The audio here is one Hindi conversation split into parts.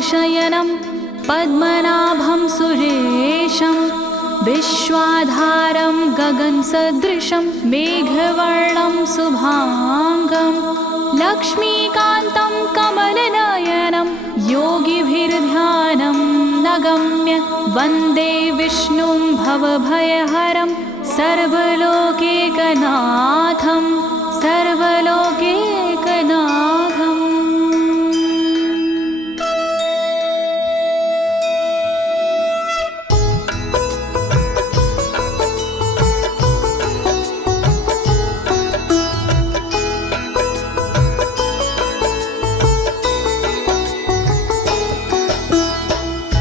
शयनं पद्मनाभं सुरेशं विश्वाधारं गगनसदृशं मेघवर्णं शुभांगं लक्ष्मीकान्तं कमलनयनं योगिभिर्ध्यानं नगम्य वन्दे विष्णुं भवभयहरं सर्वलोकैकनाथं सर्वलोकैकनाथम्।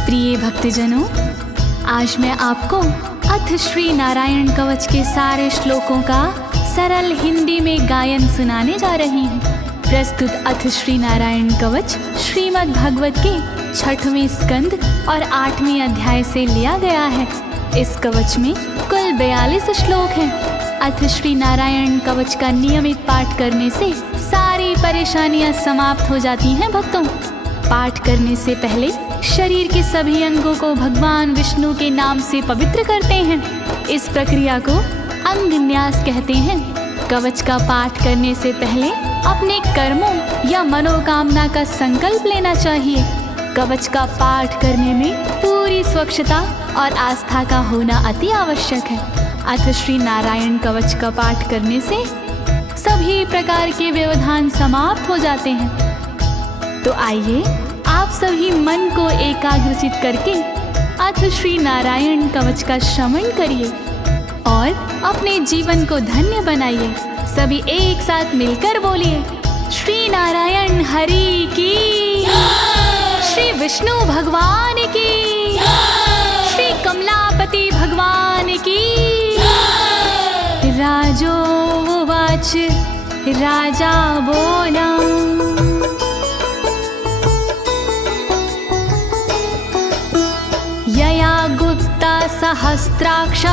प्रिय भक्तजनों, आज मैं आपको अथ श्री नारायण कवच के सारे श्लोकों का सरल हिंदी में गायन सुनाने जा रही हूँ। प्रस्तुत अथ श्री नारायण कवच श्रीमद् भागवत के 6वें स्कंद और 8वें अध्याय से लिया गया है। इस कवच में कुल 42 श्लोक हैं। अथ श्री नारायण कवच का नियमित पाठ करने से सारी परेशानियां समाप्त हो जाती हैं। भक्तों, पाठ करने से पहले शरीर के सभी अंगों को भगवान विष्णु के नाम से पवित्र करते हैं। इस प्रक्रिया को अंग न्यास कहते हैं। कवच का पाठ करने से पहले अपने कर्मों या मनोकामना का संकल्प लेना चाहिए। कवच का पाठ करने में पूरी स्वच्छता और आस्था का होना अति आवश्यक है। अथ श्री नारायण कवच का पाठ करने से सभी प्रकार के व्यवधान समाप्त हो जाते हैं। तो आइए आप सभी मन को एकाग्रचित करके अथ श्री नारायण कवच का श्रवण करिए और अपने जीवन को धन्य बनाइए। सभी एक साथ मिलकर बोलिए, श्री नारायण हरि की, श्री विष्णु भगवान की, श्री कमलापति भगवान की। राजोवाच, राजा बोला, यया गुप्ता सहस्राक्ष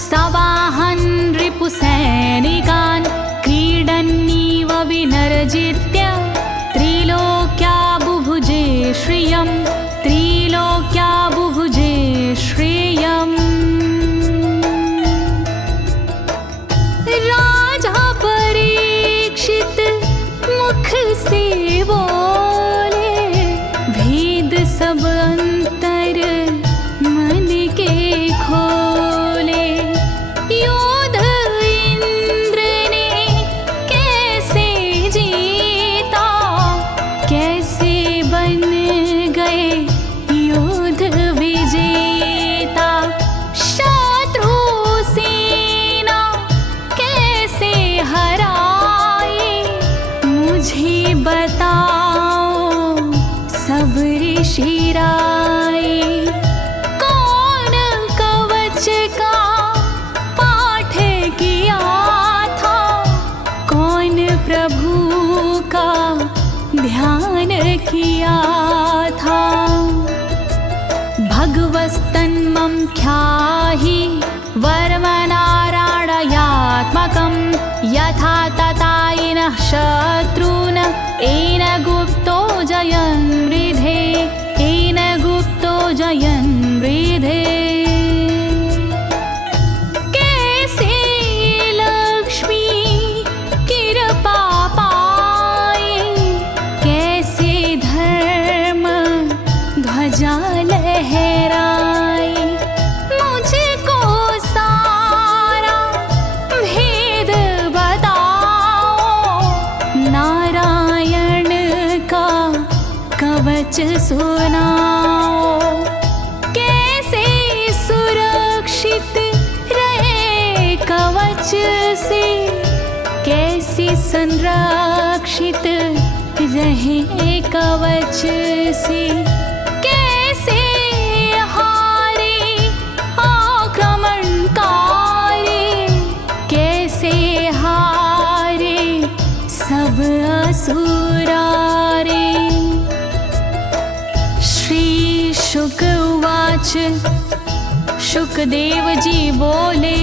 सवाहन रिपुसैनिकान् क्रीडन्नीव विनर्जित्य त्रिलोक्या बुभुजे श्रियं, त्रिलोक्या बुभुजे श्रियम्। राजा परीक्षित मुख से बोले, भेद सब अंतर मन के खोले। योद्ध इंद्र ने कैसे जीता, कैसे बन गए योद्ध विजेता। शत्रु सेना कैसे हराए, मुझे बताओ सब ऋषि राय। कौन कवच का पाठ किया था, कौन प्रभु का ध्यान किया था। भगवस्तन्मं ख्याहि वर्मनारायणात्मकं यथा तथा येन शत्रून् येन गुप्तो जयन् मृधे, येन गुप्तो जयन् मृधे। कैसे लक्ष्मी कृपा पाए, कैसे धर्म ध्वजा लहराए। मुझको सारा भेद बताओ, नारायण का कवच सुनाओ। कैसे सुरक्षित रहे कवच से, कैसे संरक्षित रहे कवच से। कैसे हारे आक्रमणकारी, कैसे हारे सब असुरारे। श्री शुक उवाच, शुकदेव जी बोले,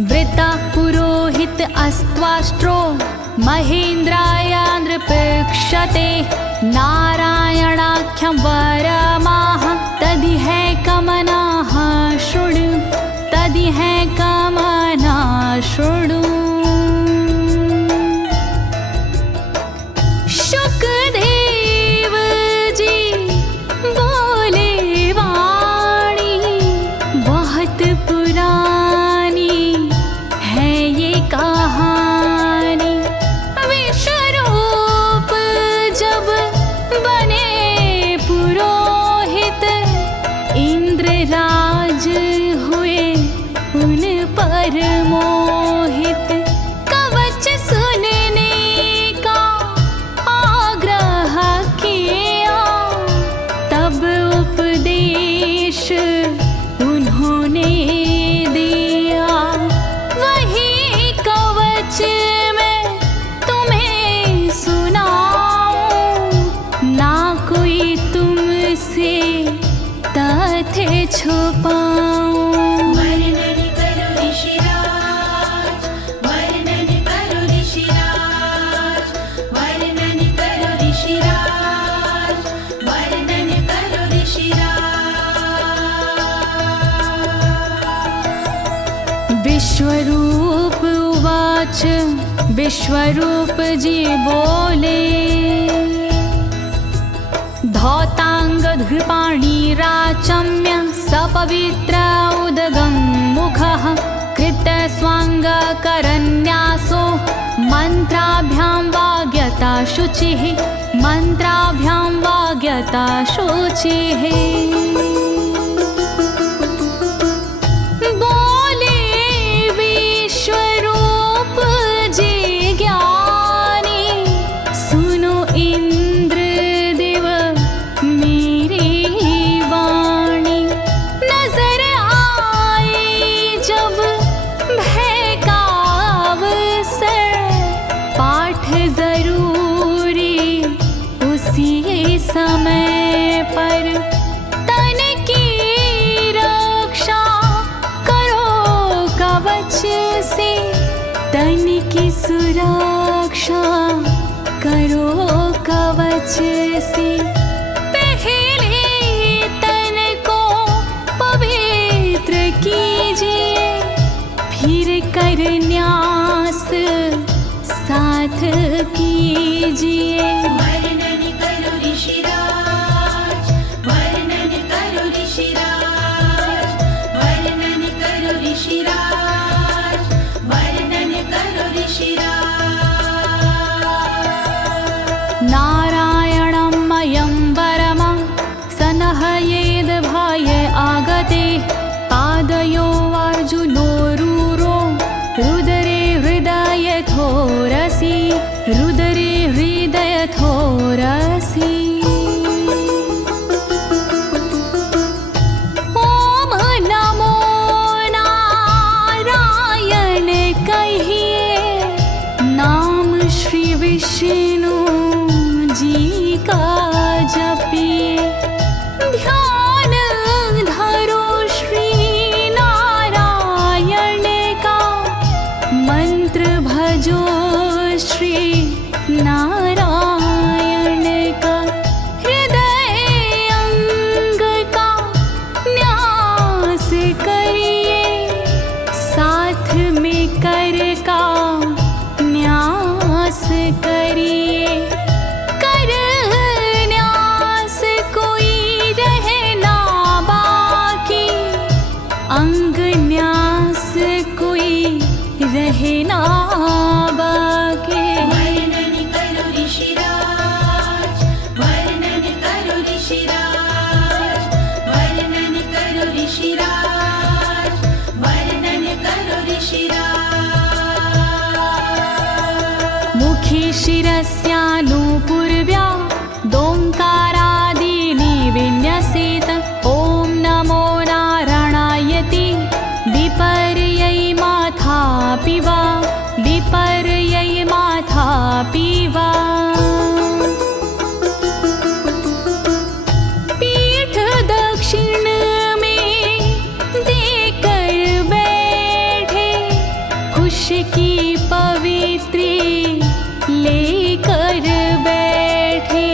वृता पुरोहित अस्त्वाष्ट्रो महेन्द्राय नृपक्षते नारायणाख्यं वरमाह तदिह कमनाः शृणु तदिह कमना शृणु। शुकदेव जी बोले वाणी बहुत पुरानी है ये कहानी। विश्वरूप जब बने पुरोहित इंद्रराज हुए उन पर मोहित। कवच सुनने का आग्रह किया तब उपदेश उन्होंने दिया। वही कवच मैं तुम्हें सुनाऊं ना कोई तुमसे तथ्य छुपाऊं। वर्णन करो ऋषिराज, वर्णन करो ऋषिराज, वर्णन करो ऋषिराज, वर्णन करो ऋषिराज। विश्वरूप उवाच विश्वरूप जी बोले। धौताङ्गधृपाणिराचम्य सपवित्र उदगं मुखः कृतस्वाङ्गकरन्यासो मन्त्राभ्यां वाग्यता शुचिः मन्त्राभ्यां वाग्यता शुचिः। बोले विश्वरूप जी ज्ञानी सुनो इंद्रदेव मेरी वाणी। नजर आई जब भय का अवसर पाठ जरूरी उसी समय पर। तन की रक्षा करो कवच से तन की सुरक्षा करो कवच से। पहले तन को पवित्र कीजिए फिर कर न्यास साथ कीजिए। वर्णन करो ऋषिराज, वर्णन करो ऋषिराज, वर्णन करो ऋषिराज, वर्णन करो ऋषिराज। नारायणं मयं वरमं सनहयेद भय आगते। पादयो अर्जुनोरूरो रुदरे हृदयथोरसि रुदरे हृदयथोरसि। ओम नमो नारायण कहिए नाम श्री विष्णु जी का जपिए। ध्यान धरो श्री नारायण का मंत्र भजो श्री नारायण का। हृदय अंग का न्यास करिए साथ में कर का न्यास करिए। कर न्यास कोई रहना बाकी अंग न्यास कोई रहना बाकी। वर्णन करो ऋषिराज, वर्णन करो ऋषिराज, वर्णन करो ऋषिराज, वर्णन करो ऋषिराज। मुखी शिरस्यानुपूर्व्या दोङ्कारादीनि विन्यसेत। ॐ नमो नारायणेति विपर्यै माथापि वा विपर्यै माथापि वा। पीठ दक्षिण में देकर बैठे खुश की पवित्री लेकर बैठे।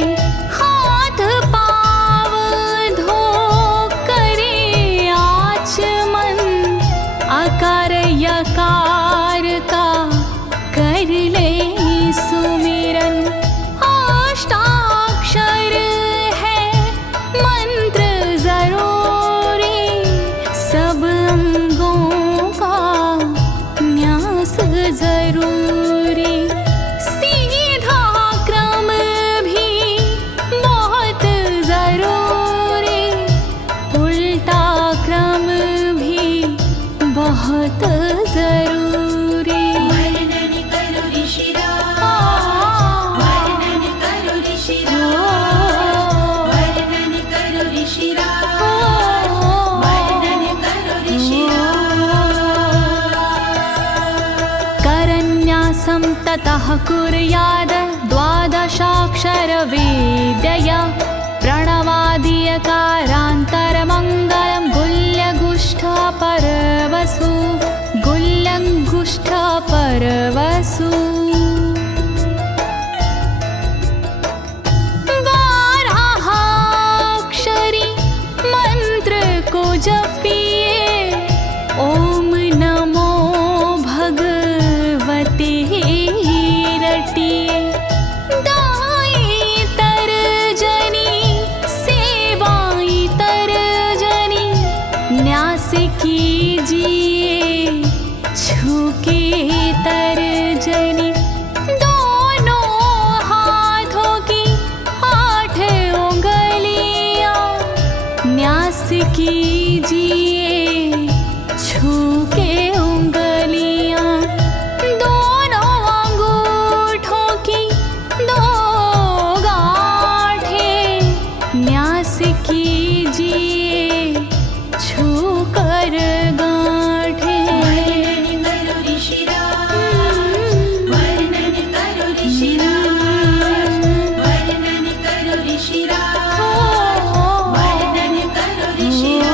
ततः कुर्याद द्वादशाक्षरविद्यया प्रणवादियकारान्तरमङ्गलं गुल्यगुष्ठपरवसु गुल्यगुष्ठपरवसु बारहाक्षरी मंत्र को जपिए ओम नमो भगवते रटिए दाई तरजनी सेवाई तरजनी न्यास कीजिए छूके तरजनी दोनों हाथों की 8 उंगलियां न्यास कीजिए छूके उंगलियां दोनों अंगूठों की 2 गांठें न्यास कीजिए छूकर गांठें। वर्णन करो ऋषिराज, वर्णन करो ऋषिराज, वर्णन करो ऋषिराज, वर्णन करो ऋषिराज।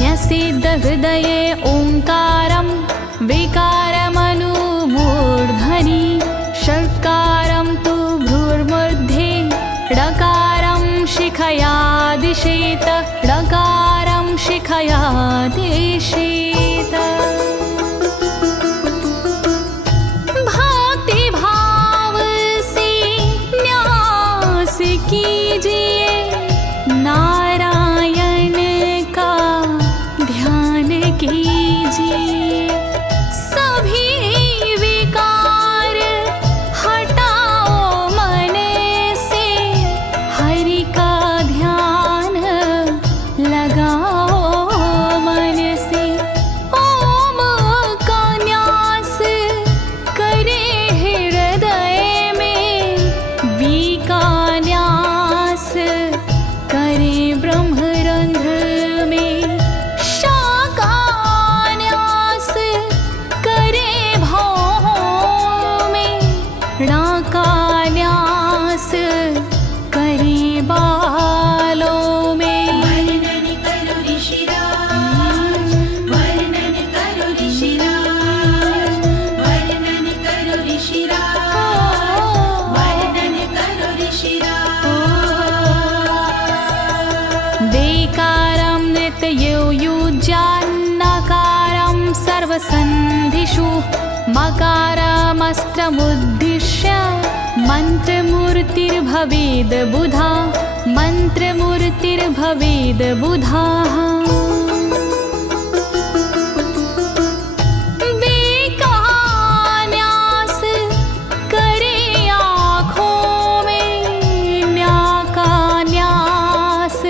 न्यसेद हृदये ओंकारं विकारमनुमूर्धनि षट्कारं तु भ्रूर्मध्ये ड़कारं शिखया दिशेत ड़कारं शिखया दिशेत। भक्ति भाव से न्यास कीजिए नारायण का ध्यान कीजिए सभी विकार हटाओ मन से हरि का ध्यान लगाओ मन से ओम का न्यास करे हृदय में वी का न्यास करे ब्रह्मरंध्र में शा का न्यास करे भौहों में णा का न्यास करे बालों में। वर्णन करो ऋषिराज, वर्णन करो ऋषिराज, वर्णन करो ऋषिराज, वर्णन करो ऋषिराज। देकारं नित्ययुज्यान्नकारं सर्वसन्धिषु मकारमस्त्रमुद्दिश्य मन्त्रमूर्तिर्भवेद् बुधा मन्त्रमूर्तिर्भवेद् बुधाः। न्यास करे आँखों में न्या का न्यास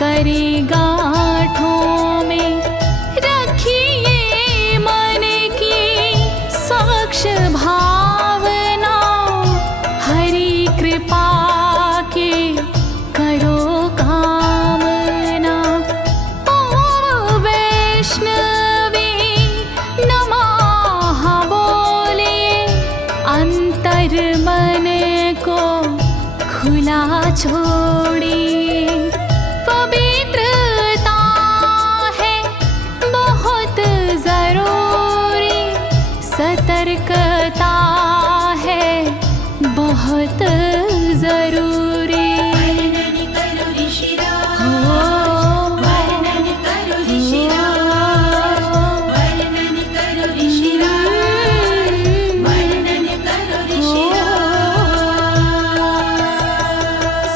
करे गांठों में रखिए मन की साक्ष भावना हरि कृपा के करो कामना। ओम वैष्णवे नमः बोले अंतर मन को खुला छोड़िए पवित्रता है बहुत जरूरी सतर्कता है बहुत जरूरी। वर्णन करो ऋषिराज, वर्णन करो ऋषिराज, वर्णन करो ऋषिराज, वर्णन करो ऋषिराज।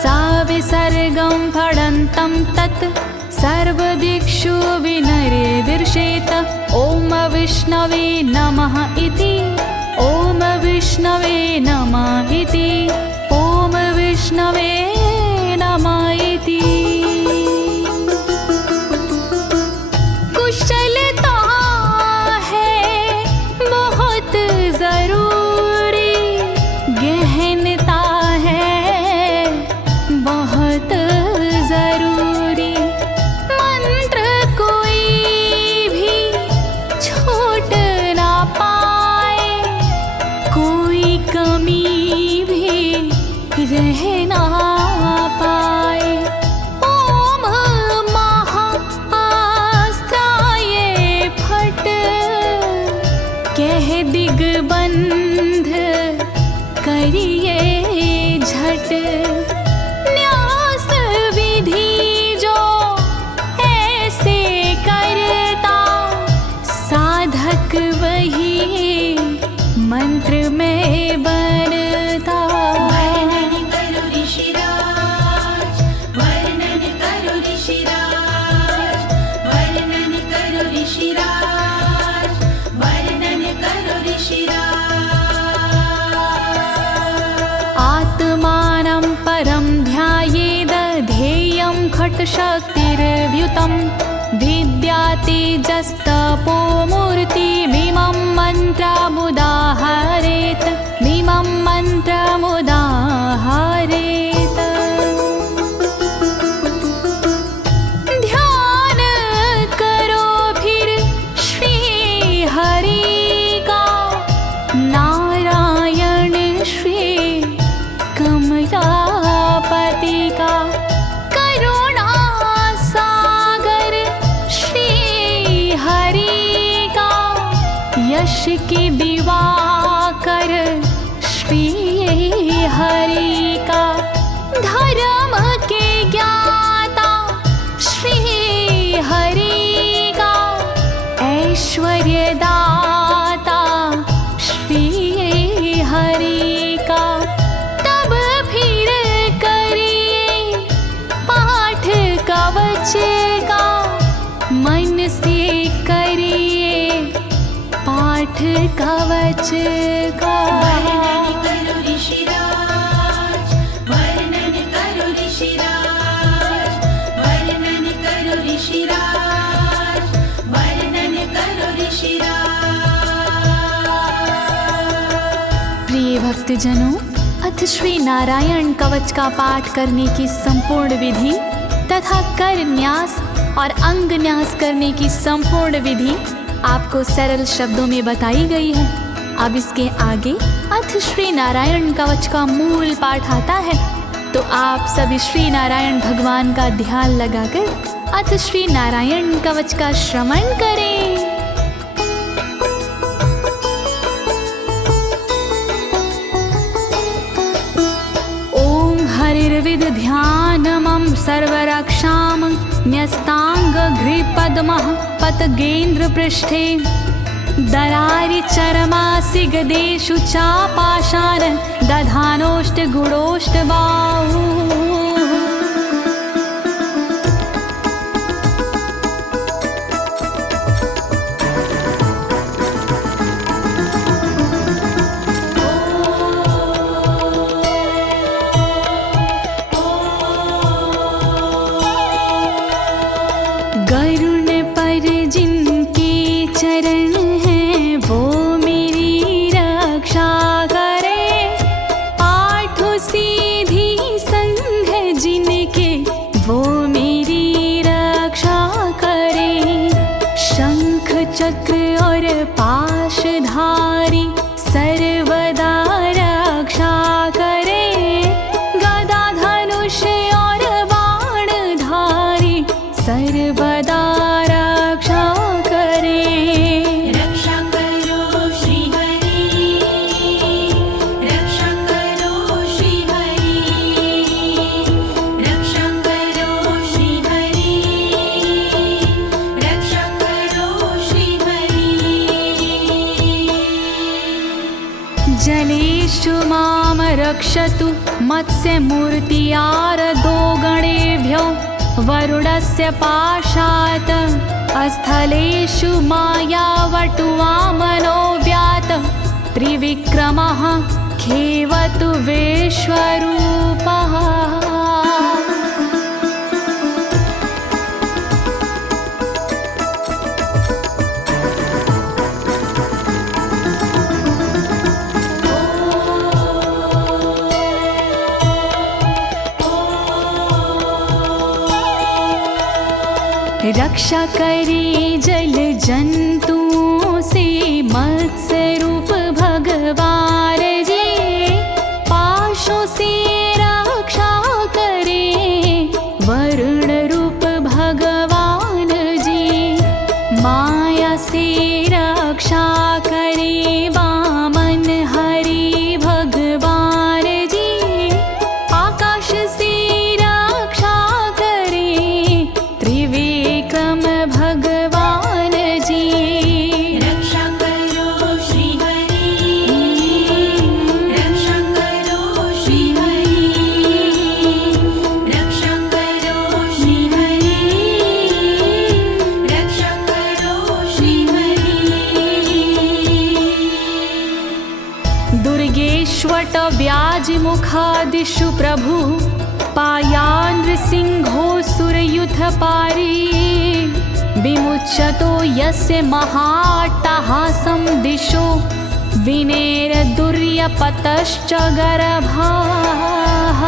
सा विसर्गं फडन्तं तत् सर्वदिक्षु विनिर्दिशेत ओम विष्णवे नमः इति ओम विष्णवे नमः इति ओम विष्णवे नमः इति। कुशलता है बहुत जरूरी गहनता है बहुत जरूरी मंत्र कोई भी छोट ना कह ना पाए। ओम महाअस्त्राय फट, कह दिग्बंध करिए झट। न्यास विधि जो ऐसे करता, साधक वही मंत्र में बनता। वर्णन करो ऋषिराज, वर्णन करो ऋषिराज, वर्णन करो ऋषिराज, वर्णन करो ऋषिराज। आत्मानं परं ध्यायेद ध्येयं खट्शक्तिर्व्युतं। विद्या तेजस्तपो मूर्तिमिमं मन्त्रमुदाहरेत्, मिमं मन्त्रमुदाहरेत्। ध्यान करो फिर श्री हरि का, नारायण श्री कमलापति का। करुणा सागर श्री हरि का, यश के दिवाकर श्री हरि का। धर्म के ज्ञाता श्री हरि का, ऐश्वर्य दाता श्री हरि का। तब फिर करिए पाठ कवच का, मन से करिए पाठ कवच का। वर्णन करो ऋषिराज, वर्णन करो ऋषिराज, वर्णन करो ऋषिराज, वर्णन करो ऋषिराज। प्रिय भक्तजनों, अथ श्री नारायण कवच का पाठ करने की संपूर्ण विधि तथा कर न्यास और अंग न्यास करने की संपूर्ण विधि आपको सरल शब्दों में बताई गई है। अब इसके आगे अथ श्री नारायण कवच का मूल पाठ आता है, तो आप सभी श्री नारायण भगवान का ध्यान लगाकर अथ श्री नारायण कवच का श्रवण करें। ओम हरिर्विद ध्यानमं सर्वरक्षां न्यस्तांगघ्रिपद्मः पतगेन्द्र पृष्ठे। दरारि चरमासि गदेषु चापाशान दधानोष्ट गुणोष्ट बाहु। गरुण पर जिनके चरण हैं वो मेरी रक्षा करे। आठ सीधी संग जिनके वो मेरी रक्षा करे। शंख चक्र और पाशधारी सर्वदा रक्षा करे। गदा धनुष और बाणधारी सर्वदा रक्षा करे। रक्षा करो श्री हरि, रक्षा करो श्री हरि, रक्षा करो श्री हरि, रक्षा करो श्री हरि। जलेषु मां रक्षतु मत्स्यमूर्तियारदो गणेभ्यो। वरुणस्य पाशात् स्थलेषु मायावटुवामनो व्यात। त्रिविक्रमः खेवतु विश्वरूपः। रक्षा करे जल जंतुओं से मत्स्य रूप भगवान जी। पाशों से दिशु प्रभु पायानृसिंहोऽसुरयुथपारी विमुच्यतो यस्य महाट्टहासं दिशो विनेरदुर्यपतश्च गर्भाः।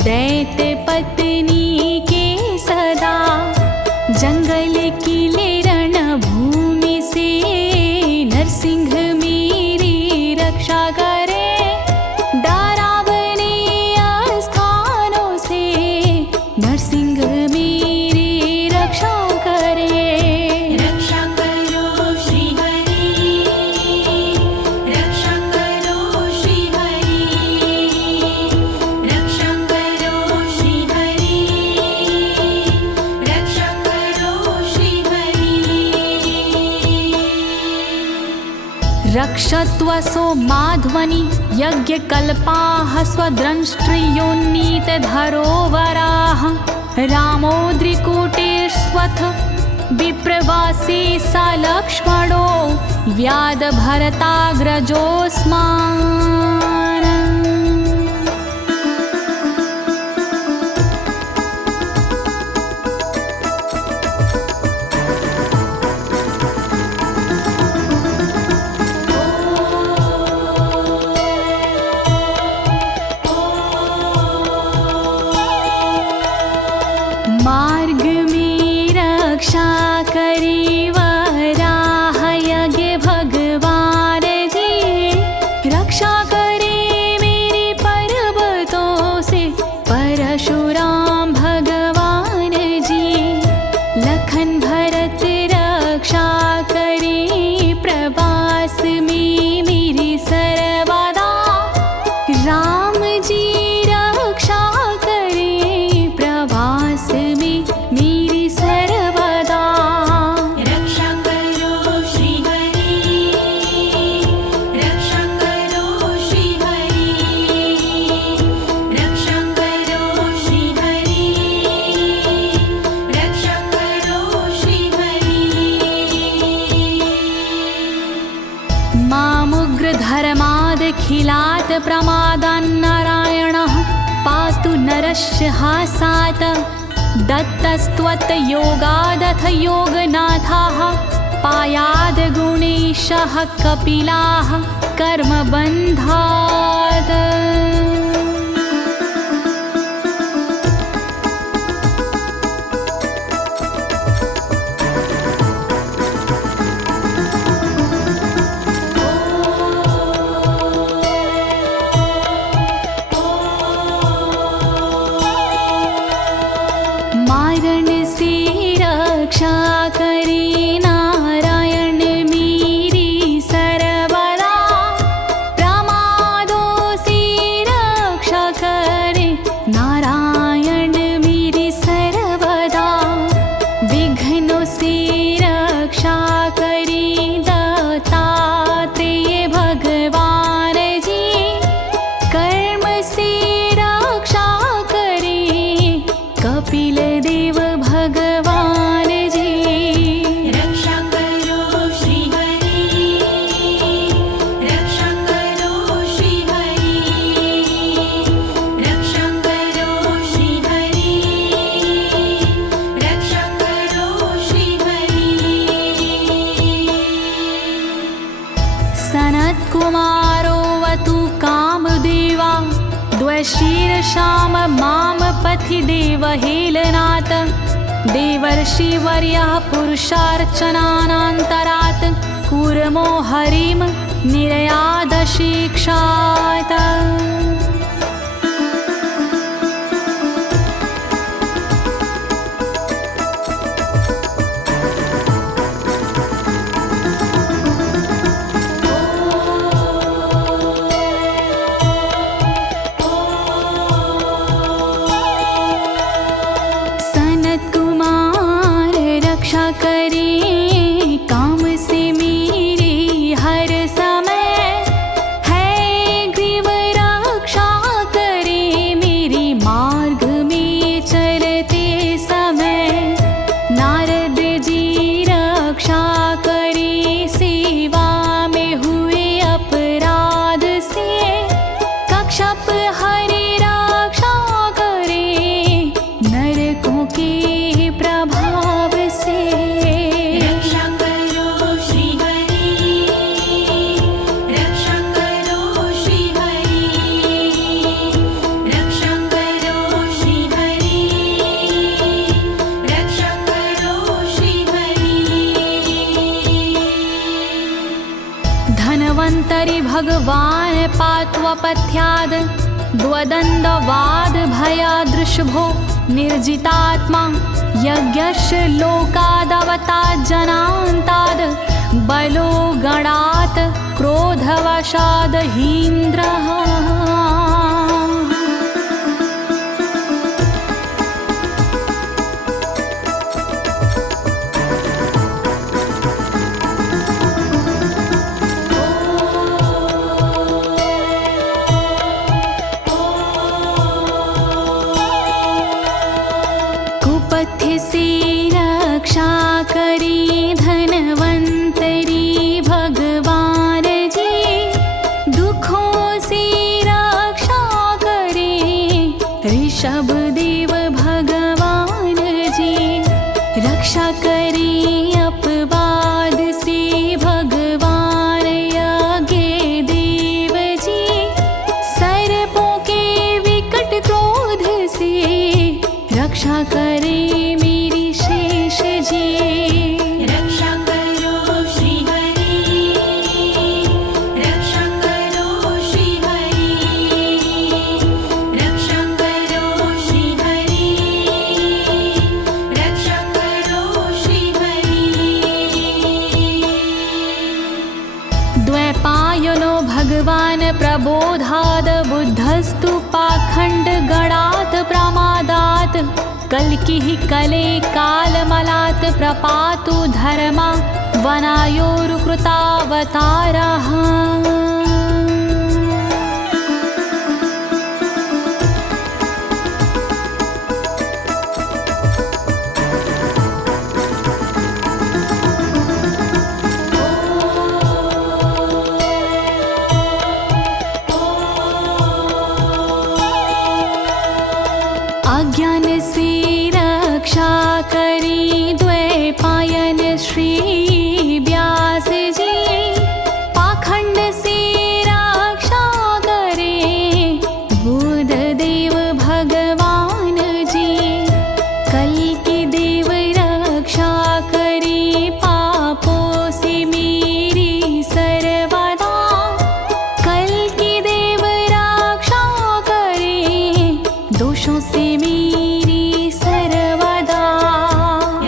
दैत्य पत्नी के सदा जंगल किले रणभूमि से नरसिंह मेरी रक्षा करे। डरावने स्थानों से नरसिंह मेरी रक्षा करे। रक्षा करो श्री हरि, रक्षा करो श्री हरि, रक्षा करो श्री हरि, रक्षा करो श्री हरि। रक्षत्वसो माध्वनि यज्ञकल्पाः स्वद्रंष्ट्रियोन्नीतधरोवराः रामोद्रिकूटेष्वथ विप्रवासी स लक्ष्मणो व्याधभरताग्रजोऽस्मान्। मार्ग में रक्षा करी वराह यज्ञ भगवान जी, रक्षा करे मेरे पर्वतों से परशुराम भगवान जी। लखन भरत रक्षा करे प्रवास में मेरी सर्वदा, राम जी रक्षा करे प्रवास में मेरी सर्वदा। रक्षा करो श्री हरि, रक्षा करो श्री हरि, रक्षा करो श्री हरि, रक्षा करो श्री हरि। मामुग्रधर्मादखिलात् प्रमादान्नारायणः पातु नरस्य हासात्। दत्तस्त्वत्योगादथ योगनाथाः पायाद् गुणेशः कपिलाः कर्मबन्धात्। मारण से रक्षा करे नारायण मेरी सर्वदा, प्रमादों से रक्षा करे नारायण मेरी सर्वदा। विघ्नों से रक्षा करे दत्तात्रेय भगवान जी, कर्म से रक्षा करे कपिल देव भगवान जी। रक्षा करो श्री हरि, रक्षा करो श्री हरि, रक्षा करो श्री हरि, रक्षा करो श्री हरि। सनत्कुमारोऽवतु कामदेवा द्वशीर्षाम माम पथि देवहेलनात्। देवर्षिवर्यः पुरुषार्चनानन्तरात् कूर्मो हरिं निर्यादशिक्षात्। भगवान् पात्वपथ्याद् द्वदण्डवाद भयादृशभो निर्जितात्मा यज्ञस्य लोकादवतात् जनान्ताद् बलो गणात् क्रोधवशाद् हीन्द्रः। कुपथ्य से रक्षा करी धनवंतरी भगवान जी, दुखों से रक्षा करे ऋषभ देव भगवान जी। रक्षा करे अपवाद से भगवान यज्ञ देव जी, सर्पों के विकट क्रोध से रक्षा करे मेरी शेष जी। रक्षा करो श्री हरि, रक्षा करो श्री हरि, रक्षा करो श्री हरि, रक्षा करो श्री हरि। द्वैपायनो भगवान् प्रबोधाद् बुद्धस्तु पाखण्ड गणात् प्रमादात् कल्किः कले कालमलात् प्रपातु धर्मा वनायोरुकृतावतारः। अज्ञान से रक्षा करी द्वैपायन श्री व्यास जी, पाखंड से रक्षा करे बुध देव भगवान जी। कल्कि देव रक्षा करी पापों से मेरी सर्वदा, कल्कि देव रक्षा करे दोषों से मेरी सर्वदा।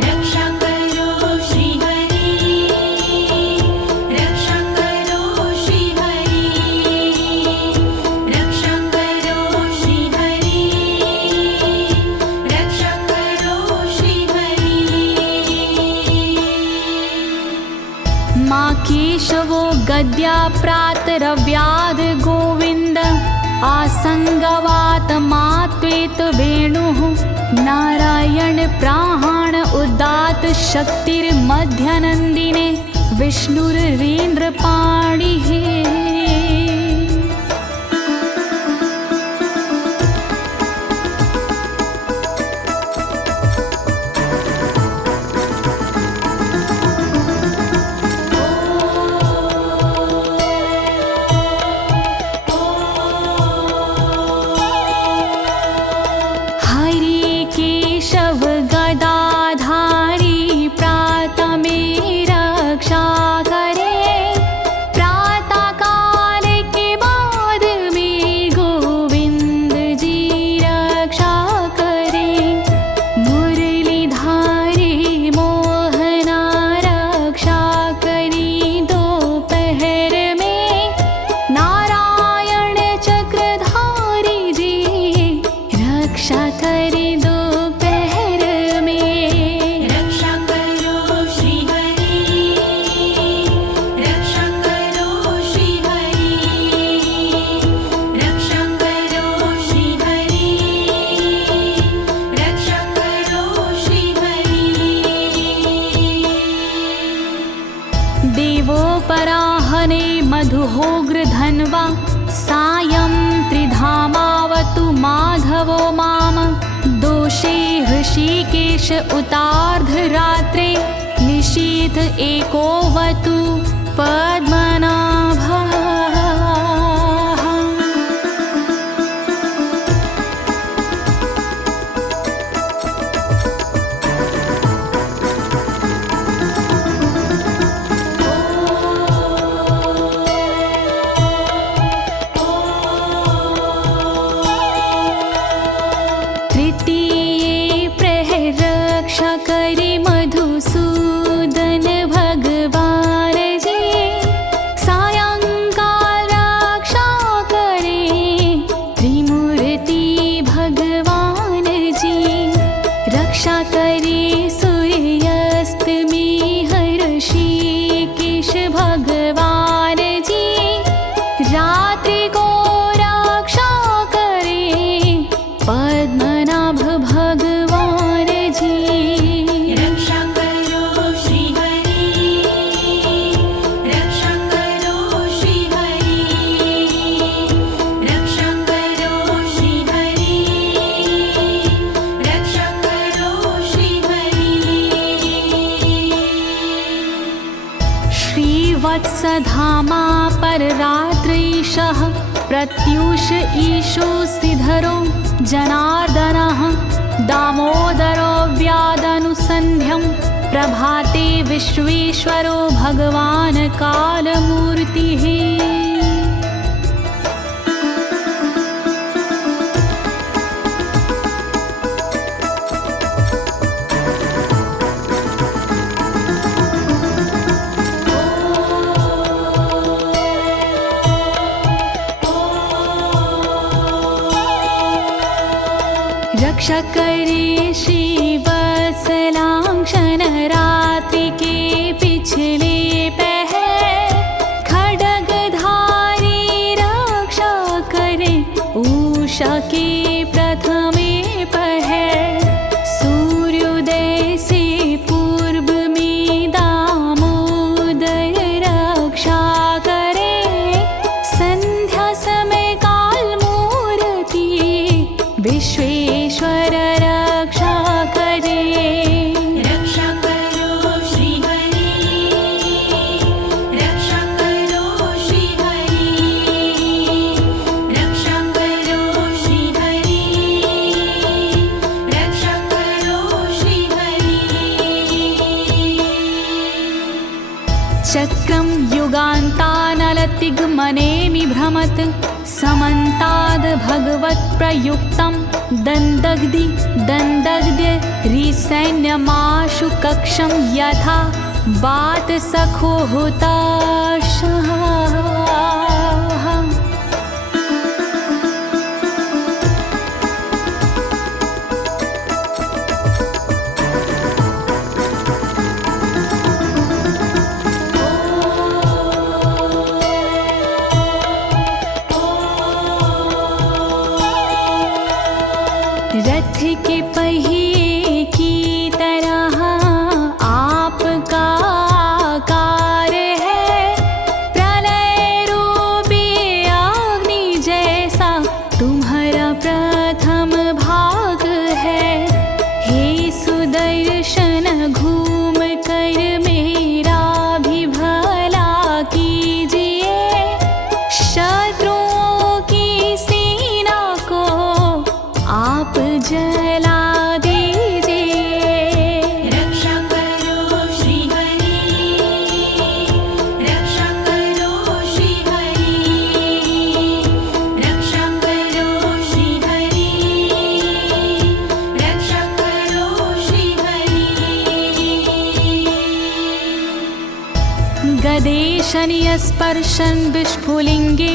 रक्षा करो श्री हरि, रक्षा करो श्री हरि, रक्षा करो श्री हरि, रक्षा करो श्री हरि। माँ केशवो गद्या प्रातरव्याद गोविन्द, आसंगवात मात्वेत वेणुः नारायण प्राण उदात शक्तिर्मध्यनन्दिने विष्णुरेन्द्रपाणिः। हरि केशव गदाधारी प्रातमे रक्षा करे, प्रातः काल के बाद में गोविंद जी रक्षा करे। मुरलीधारी मोहना रक्षा करी दोपहर में, नारायण चक्रधारी जी रक्षा करे दोपहर में। रक्षा करो श्री हरि, रक्षा करो श्री हरि, रक्षा करो श्री हरि, रक्षा करो श्री हरि। देवोपराहने मधुहोग्र धन्वा, सायं त्रिधामावतु माधवो माम। दोषे ऋषिकेश उतार्धरात्रे, निशीथ एकोवतु पद्मनाभः। धामा पर रात्रीशः प्रत्यूष ईशो सिधरो जनार्दनः दामोदरो व्यादनुसन्ध्यं प्रभाते विश्वेश्वरो भगवान् कालमूर्तिः। रक्षा करे श्रीवत्सलांक्षण रात्रि के पिछले पहर खड्गधारी रक्षा करे उषा के प्रथमे पहर सूर्योदय से पूर्व में दामोदर रक्षा करे संध्या समय काल मूर्ति विश्वेश्वर रक्षा करे। रक्षा करो श्री हरि, रक्षा करो श्री हरि, रक्षा करो श्री हरि, रक्षा करो श्री हरि। चक्रं युगान्तानलतिग्मनेमि भ्रमत् समन्ताद् भगवत्प्रयुक्तं दन्दग्ध्य रिसैन्यमाशु कक्षं यथा वातसखो हुताशः। रथ के पहिए की तरह आपका आकार है, प्रलय रूपी अग्नि जैसा तुम्हारा प्रथम भाग है। हे सुदर्शन घूम कर मेरा भी भला कीजिए, शत्रुओं की सेना को आप जला दीजिए। रक्षा करो श्री हरि, रक्षा करो श्री हरि, रक्षा करो श्री हरि, रक्षा करो श्री हरि। गदेशनीय स्पर्शन विस्फुलिंगे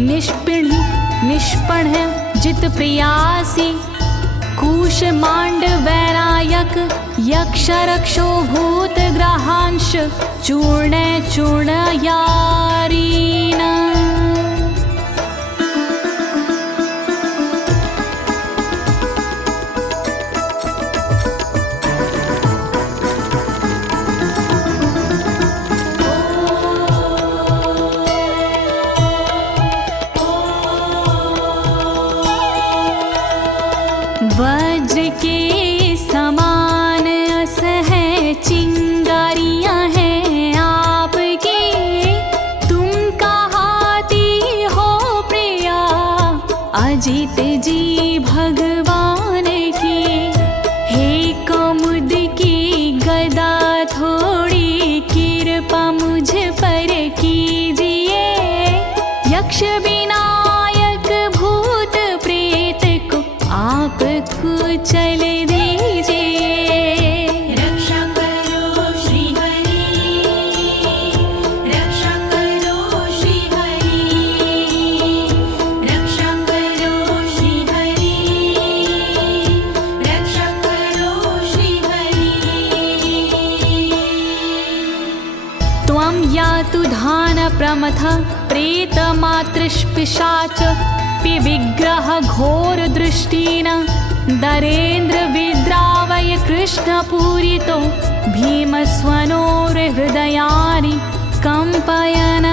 निष्पण जित प्रियासी कुश मांड वैरायक यक्ष रक्षो भूत ग्रहांश चूर्ण यारीना। वज्र के समान अस है चिंगारियां हैं आपकी, तुम कहाती हो प्रिया अजित जी भगवान की। हे कमुद की गदा थोड़ी कृपा मुझ पर कीजिए, यक्ष विनायक भूत प्रेत को आप कुचल दीजिए। रक्षा करो श्री हरि, रक्षा करो श्री हरि, रक्षा करो श्री हरि, रक्षा करो श्री हरि। त्वं यातु धान प्रमथ प्रेत मातृपिशाच विग्रह घोर दृष्टिन दरेन्द्र विद्रावय कृष्ण पूरितो भीमस्वनोर हृदयानि कंपयन।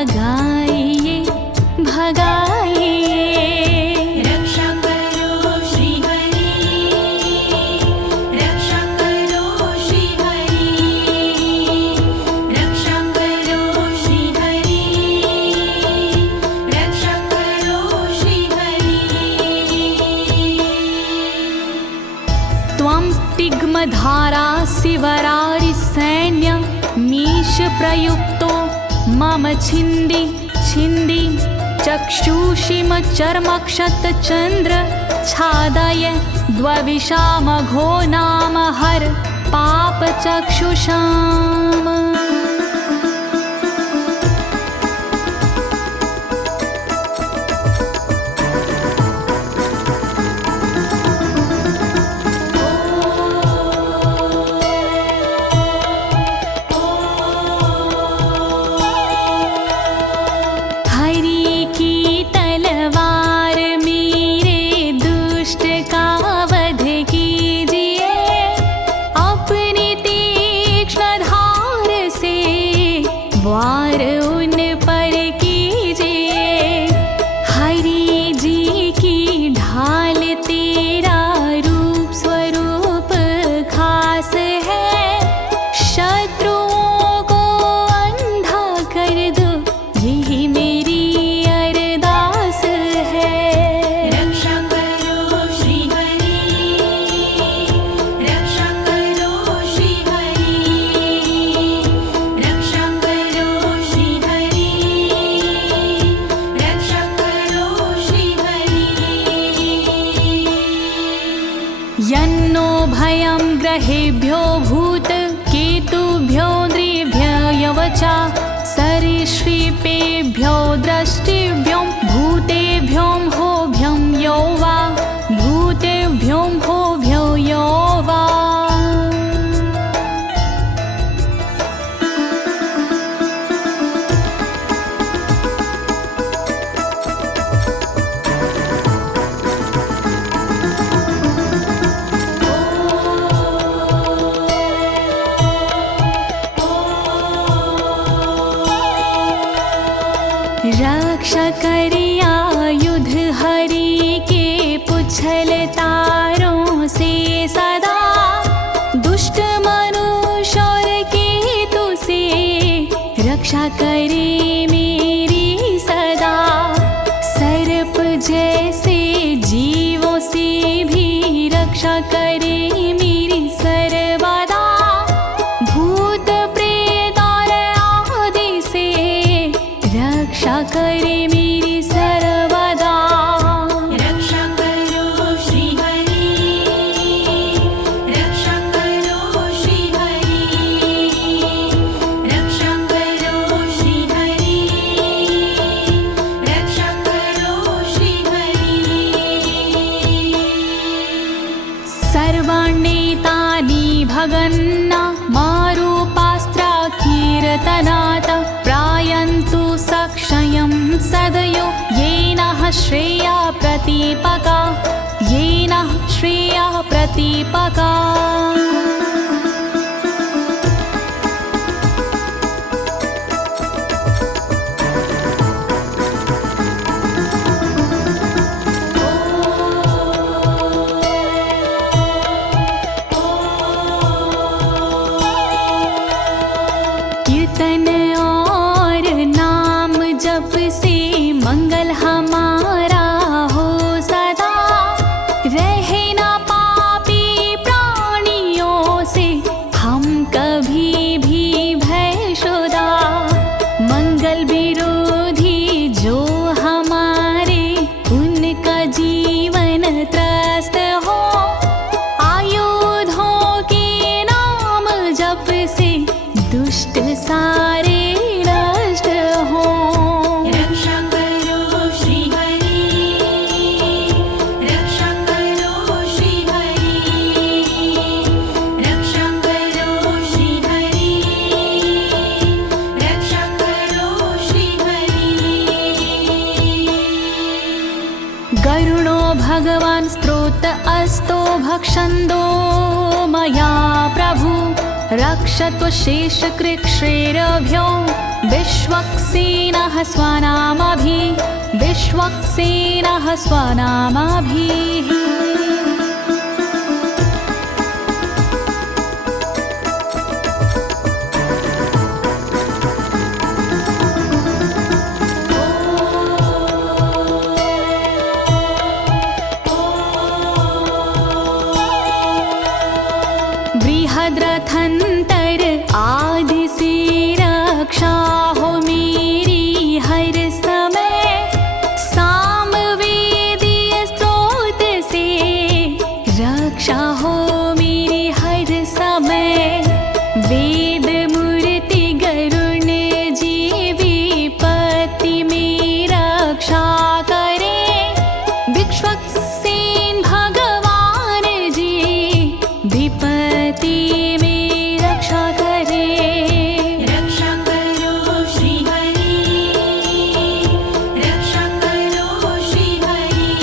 भगाइए भगाइए। रक्षा करो श्री हरि, रक्षा करो श्री हरि, रक्षा करो श्री हरि, रक्षा करो श्री हरि। त्वं तिग्मधारा शिवरारि सैन्य मीश प्रयुक्तो मम छिन्दी छिन्दी चक्षुषीम चर्मक्षतचन्द्र छादय द्वविषामघो नाम हर पापचक्षुषाम्। वार उन पर कीजिए, हरि जी की ढाल तेरा रूप स्वरूप खास है, शत्रुओं को अंधा कर दो यही मेरी अरदास है। रक्षा करो श्री हरि, रक्षा करो श्री हरि, रक्षा करो श्री हरि, रक्षा करो श्री हरि। यन्नो भयं ग्रहेभ्यो भूत केतुभ्यो नृभ्ययवचा सरीसृपेभ्यो दृष्टिभ्यो भूतेभ्यो होभ्यं यो वा भूतेभ्यो होभ्यो यो वा। रक्षा करिया युद्ध हरि के पुछल तारों से सदा, दुष्ट मनुष्य और केतु से रक्षा करे मेरी सदा। सर्प जैसे जीवों से भी रक्षा करे मेरी सर्वदा, भूत प्रेत और आदि से रक्षा करे मेरी सर्वदा। रक्षा करो श्री हरि, रक्षा करो श्री हरि, रक्षा करो श्री हरि, रक्षा करो श्री हरि। सर्वाण्येतानि भगन्ना मारूपास्त्रा कीर्तनात् प्रायन्तु सक्षयं सदयो येन श्रेया प्रतीपका, येन श्रेया प्रतीपका। कीर्तन और नाम जप से मंगल हमारा हो सदा, रहे ना पापी प्राणियों से हम कभी भी भयशुदा। मंगल विरोधी जो हमारे उनका जीवन त्रस्त हो, आयुधों के नाम जप से दुष्ट सारे नष्ट हो। रक्षा करो श्री हरि, रक्षा करो श्री हरि, रक्षा करो श्री हरि, रक्षा करो श्री हरि। गरुणो भगवान् स्तोत्र अस्तो भक्षन्दो मया प्रभु, रक्षत्व शेषकृच्छ्रेरभ्यो विश्वक्सेनः स्वनामभिः बृहद्रथंतर आदि से रक्षा हो मेरी हर समय, सामवेदीय स्रोत से रक्षा हो मेरी हर समय। वेद मूर्ति गरुण जी विपत्ति में रक्षा करे, विश्वक्सेन भगवान जी विपत्ति में रक्षा करे। रक्षा करो श्री हरि, रक्षा करो श्री हरि,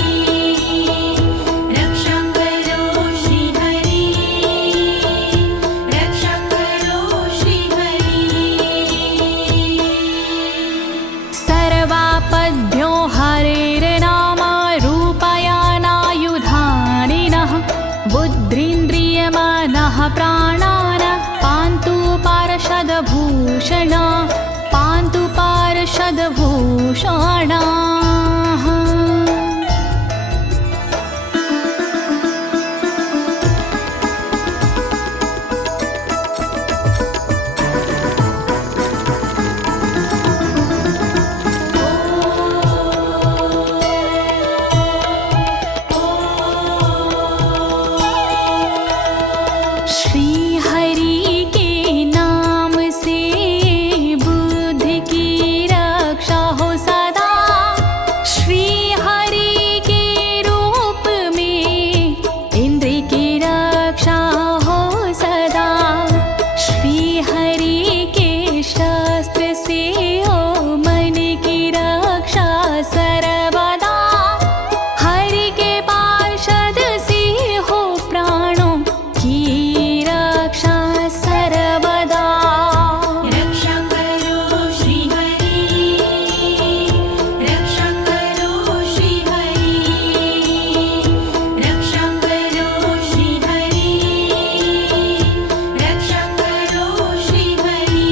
रक्षा करो श्री हरि, रक्षा करो श्री हरि। सर्वापद्भ्यो हरेर्नाम रूपयानायुधानिनः, बुद्धिन्द्रियमनः प्राणान् पान्तु पार्षदभूषण, पान्तु पार्षदभूषणाः। श्री हरि के नाम से बुद्धि की रक्षा हो सदा, श्री हरि के रूप में इंद्रिय की रक्षा हो सदा, श्री हरि के शस्त्र से हो मन की रक्षा सर्वदा, हरि के पार्षद से हो प्राणों की रक्षा सर्वदा। रक्षा करो श्री हरि, रक्षा करो श्री हरि, रक्षा करो श्री हरि, रक्षा करो श्री हरि।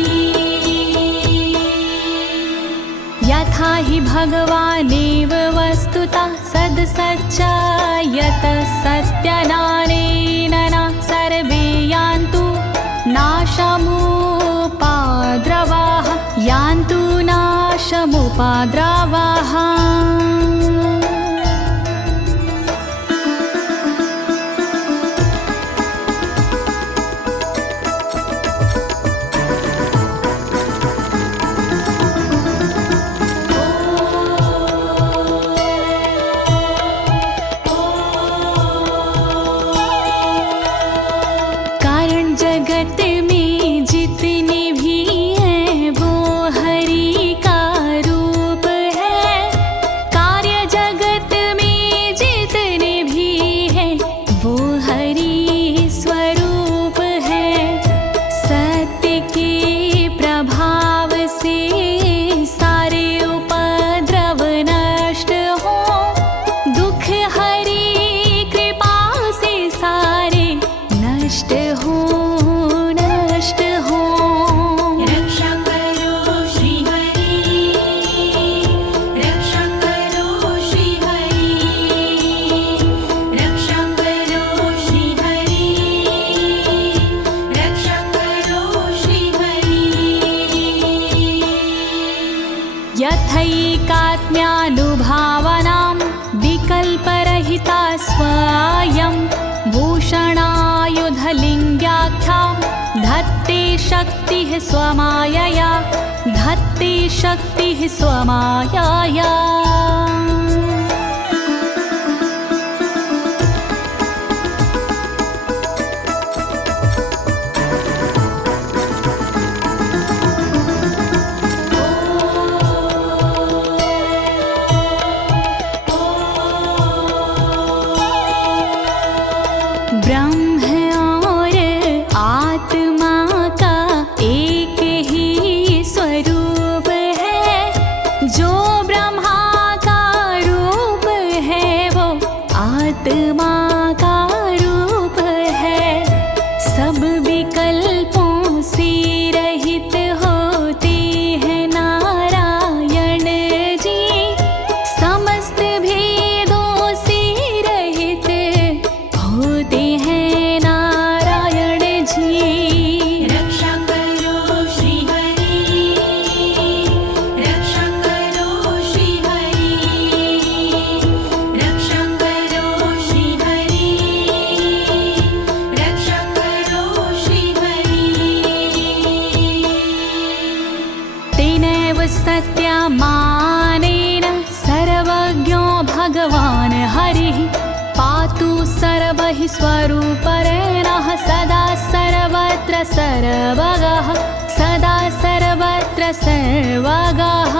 यथा हि भगवानेव वस्तुतः सद्सच्चायतः सत्यनानेन न सर्वे यान्तु नाशमुपाद्रवाः, यान्तु नाशमुपाद्रवाः। कारण जगत में जितने भी हैं वो हरि का रूप है, कार्य जगत में जितने भी हैं वो हरि स्वरूप है। सत्य के प्रभाव से सारे उपद्रव नष्ट हो, दुख हरि कृपा से सारे नष्ट हो, नष्ट हो। रक्षा करो श्री हरि, रक्षा करो श्री हरि, रक्षा करो श्री हरि, रक्षा करो श्री हरि। यथैकात्म्यानुभावनां विकल्परहिता स्वयं भूषणायुधलिङ्ग्याख्या, धत्ते शक्तिः स्वमायया, धत्ते शक्तिः स्वमायया। ब्रह्म और आत्मा का एक ही स्वरूप मानेन सर्वज्ञो भगवान् हरिः पातु सर्वैः स्वरूपेण सदा सर्वत्र सर्वगः सदा सर्वत्र सर्वगः।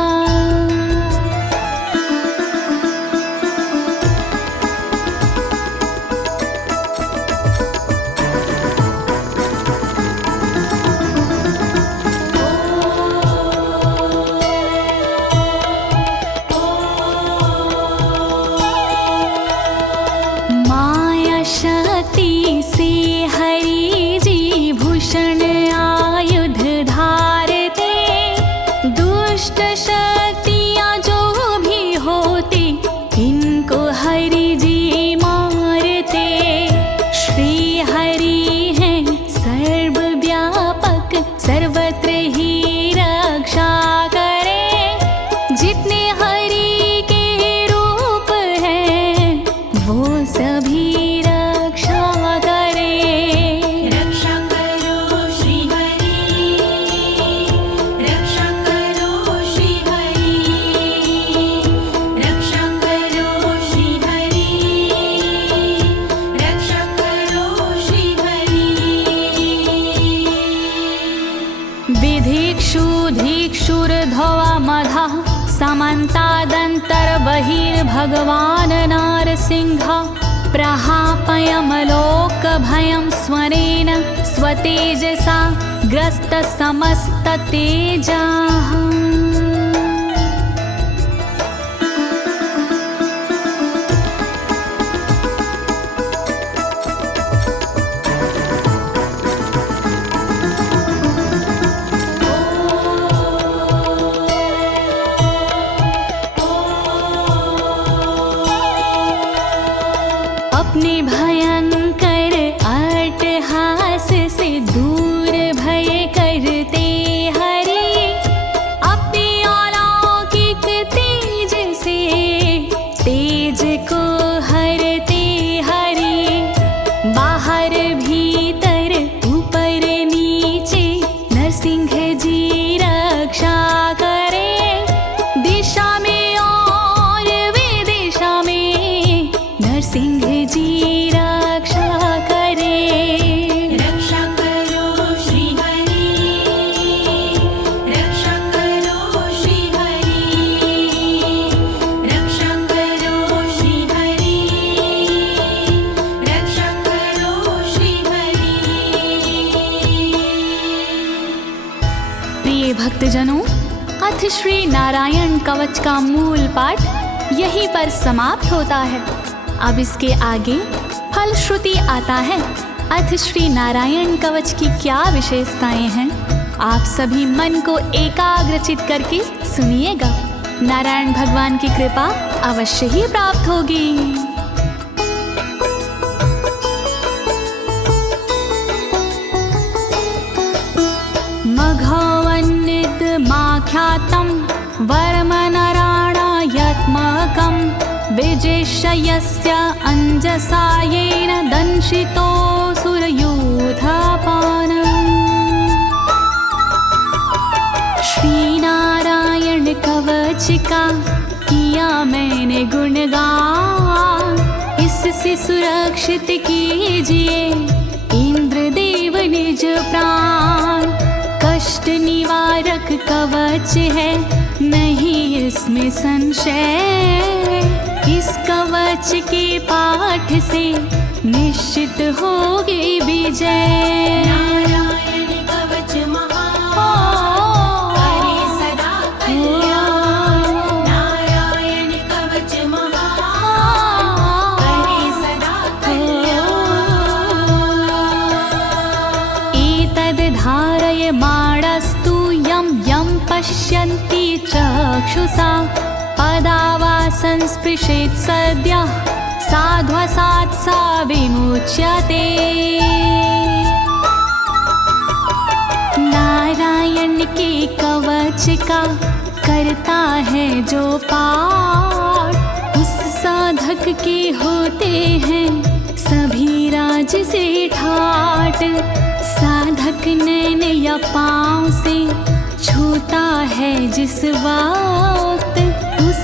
समन्तादन्तर्बहिर्भगवान् नारसिंहः प्रहापयमलोकभयं स्वरेण स्वतेजसा ग्रस्तसमस्ततेजाः। अपने भयंकर अट्टहास से दूर भय करते हरि अपने अलौकिक तेज से तेज को हरते हरि बाहर भीतर ऊपर नीचे नरसिंह जी रक्षा करे दिशा में और विदिशा में नरसिंह जी रक्षा करे। रक्षा करो श्री हरि रक्षा करो श्री हरि रक्षा करो श्री हरि रक्षा करो श्री हरि। प्रिय भक्तजनों, अथ श्री नारायण कवच का मूल पाठ यहीं पर समाप्त होता है। अब इसके आगे फलश्रुति आता है। अथ श्री नारायण कवच की क्या विशेषताएं हैं, आप सभी मन को एकाग्रचित करके सुनिएगा। नारायण भगवान की कृपा अवश्य ही प्राप्त होगी। मघवन्नित माख्यातं वर्मनराणायत्मकं विजेशयस्य अंजसायेन दंशितोऽसुरयूथपानम्। श्री नारायण कवच का किया मैंने गुणगान, इससे सुरक्षित कीजिए इंद्रदेव निज प्राण। कष्ट निवारक कवच है नहीं इसमें संशय, इस कवच के पाठ से निश्चित होगी विजय। नारायण कवच महान करे सदा कल्याण नारायण कवच महान करे सदा कल्याण। एतद् धारय माणस्तु यं यं पश्यन्ति चक्षुषा पदावा संस्पृशेत् सद्यः साध्वसात् सा विमुच्यते। नारायण के कवच का करता है जो पाठ, उस साधक के होते हैं सभी राज से ठाट। साधक नैन या पाँव से छूता है जिस बार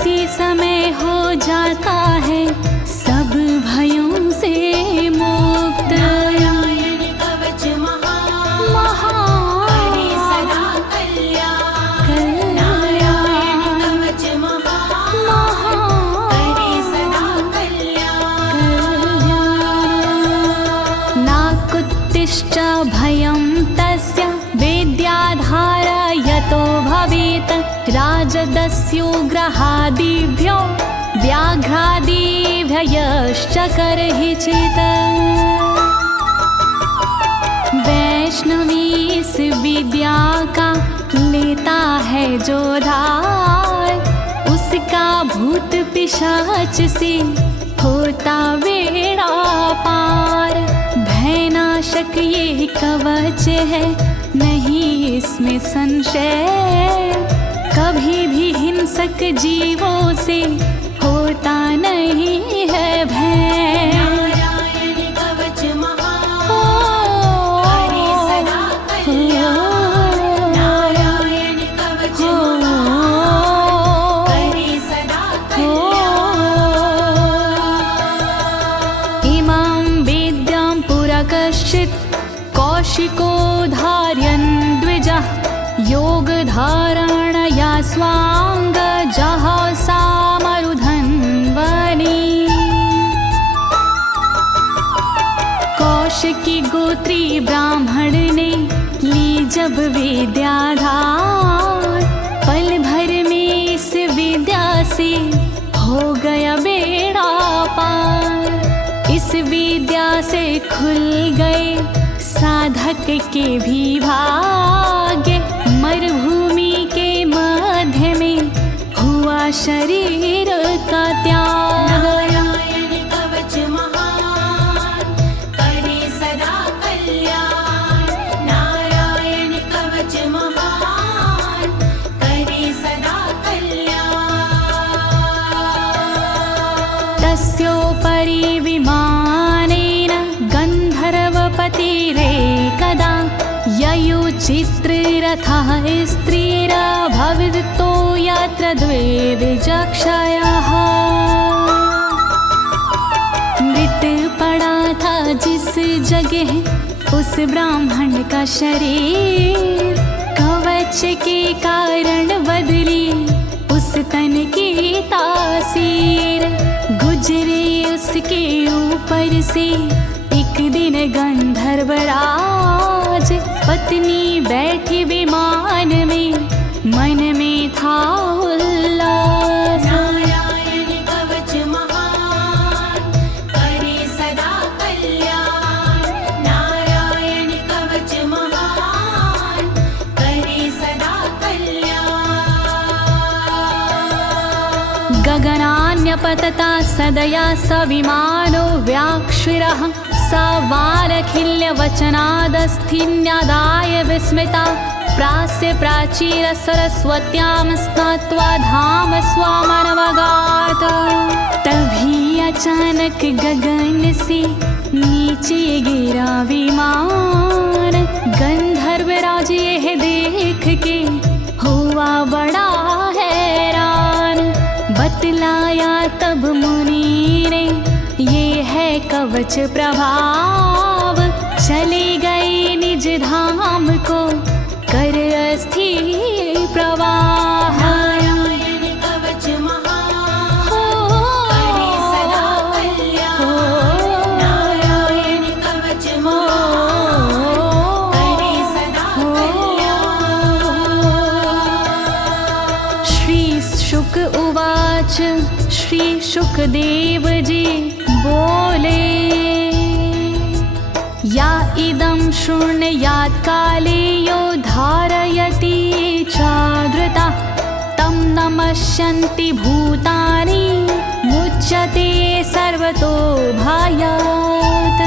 उसी समय हो जाता है सब भयों से मुक्त। नारायण कवच महान करे सदा कल्याण। नारायण कवच महान करे सदा कल्याण। नाकुत्तिश्च भयं तस्य वेद्याधारयतो भवेत् राजदस्युग्रहादिभ्यो व्याघ्रादिभ्यश्च करहिचित्। वैष्णवी इस विद्या का लेता है जो धार, उसका भूत पिशाच से होता बेड़ा पार। भयनाशक ये कवच है नहीं इसमें संशय, कभी भी हिंसक जीवों से होता नहीं है भय। नारायण कवच महान करे सदा कल्याण। नारायण कवच महान करे सदा कल्याण। इमां वेद्यां पुरा कश्चित् कौशिको धारयन् द्विजः, योगधारणया स्वाङ्गजः सामरुधन्वने। कौशिकी गोत्री ब्राह्मण ने ली जब विद्याधार, पल भर में इस विद्या से हो गया बेड़ा पार। इस विद्या से खुल गए साधक के भी भाग्य, मरुभूमि के मध्य में हुआ शरीर का त्याग। नारायण कवच महान करे सदा कल्याण। नारायण कवच महान करे सदा कल्याण। तस्योपरि विमानेन गन्धर्वपतिरेकदा, ययुचित्ररथः स्त्रीरभवितो यत्र द्वे विचक्षयः। मृत पड़ा था जिस जगह उस ब्राह्मण का शरीर, कवच के कारण बदली उस तन की तासीर। गुजरे उसके ऊपर से एक दिन गंधर्वराज, पत्नी बैठी विमान में मन में था उल्लास। नारायण कवच महान करे सदा कल्याण। नारायण कवच महान करे सदा कल्याण। गगनान्यपतता सदया स विमानो व्याक्षिरः, स वालखिल्यवचनादस्थिन्यादाय विस्मिता, प्रास्य प्राचीर सरस्वत्यां स्नात्वा धाम स्वामनवगात। तभी अचानक गगन से नीचे गिरा विमान, गंधर्वराज यह देख के हुआ बड़ा हैरान। बतलाया तब मुनि ने ये है कवच प्रभाव, चले गए निज धाम को कर अस्थिर प्रवाह। नारायण कवच महान करे सदा कल्याण। नारायण कवच महान करे सदा कल्याण। श्री शुक उवाच, श्री शुकदेव जी बोले, या इदं शृणुयात् काले यो धारयति चादृता, तं नमस्यन्ति भूतानि मुच्यते सर्वतो भयात्।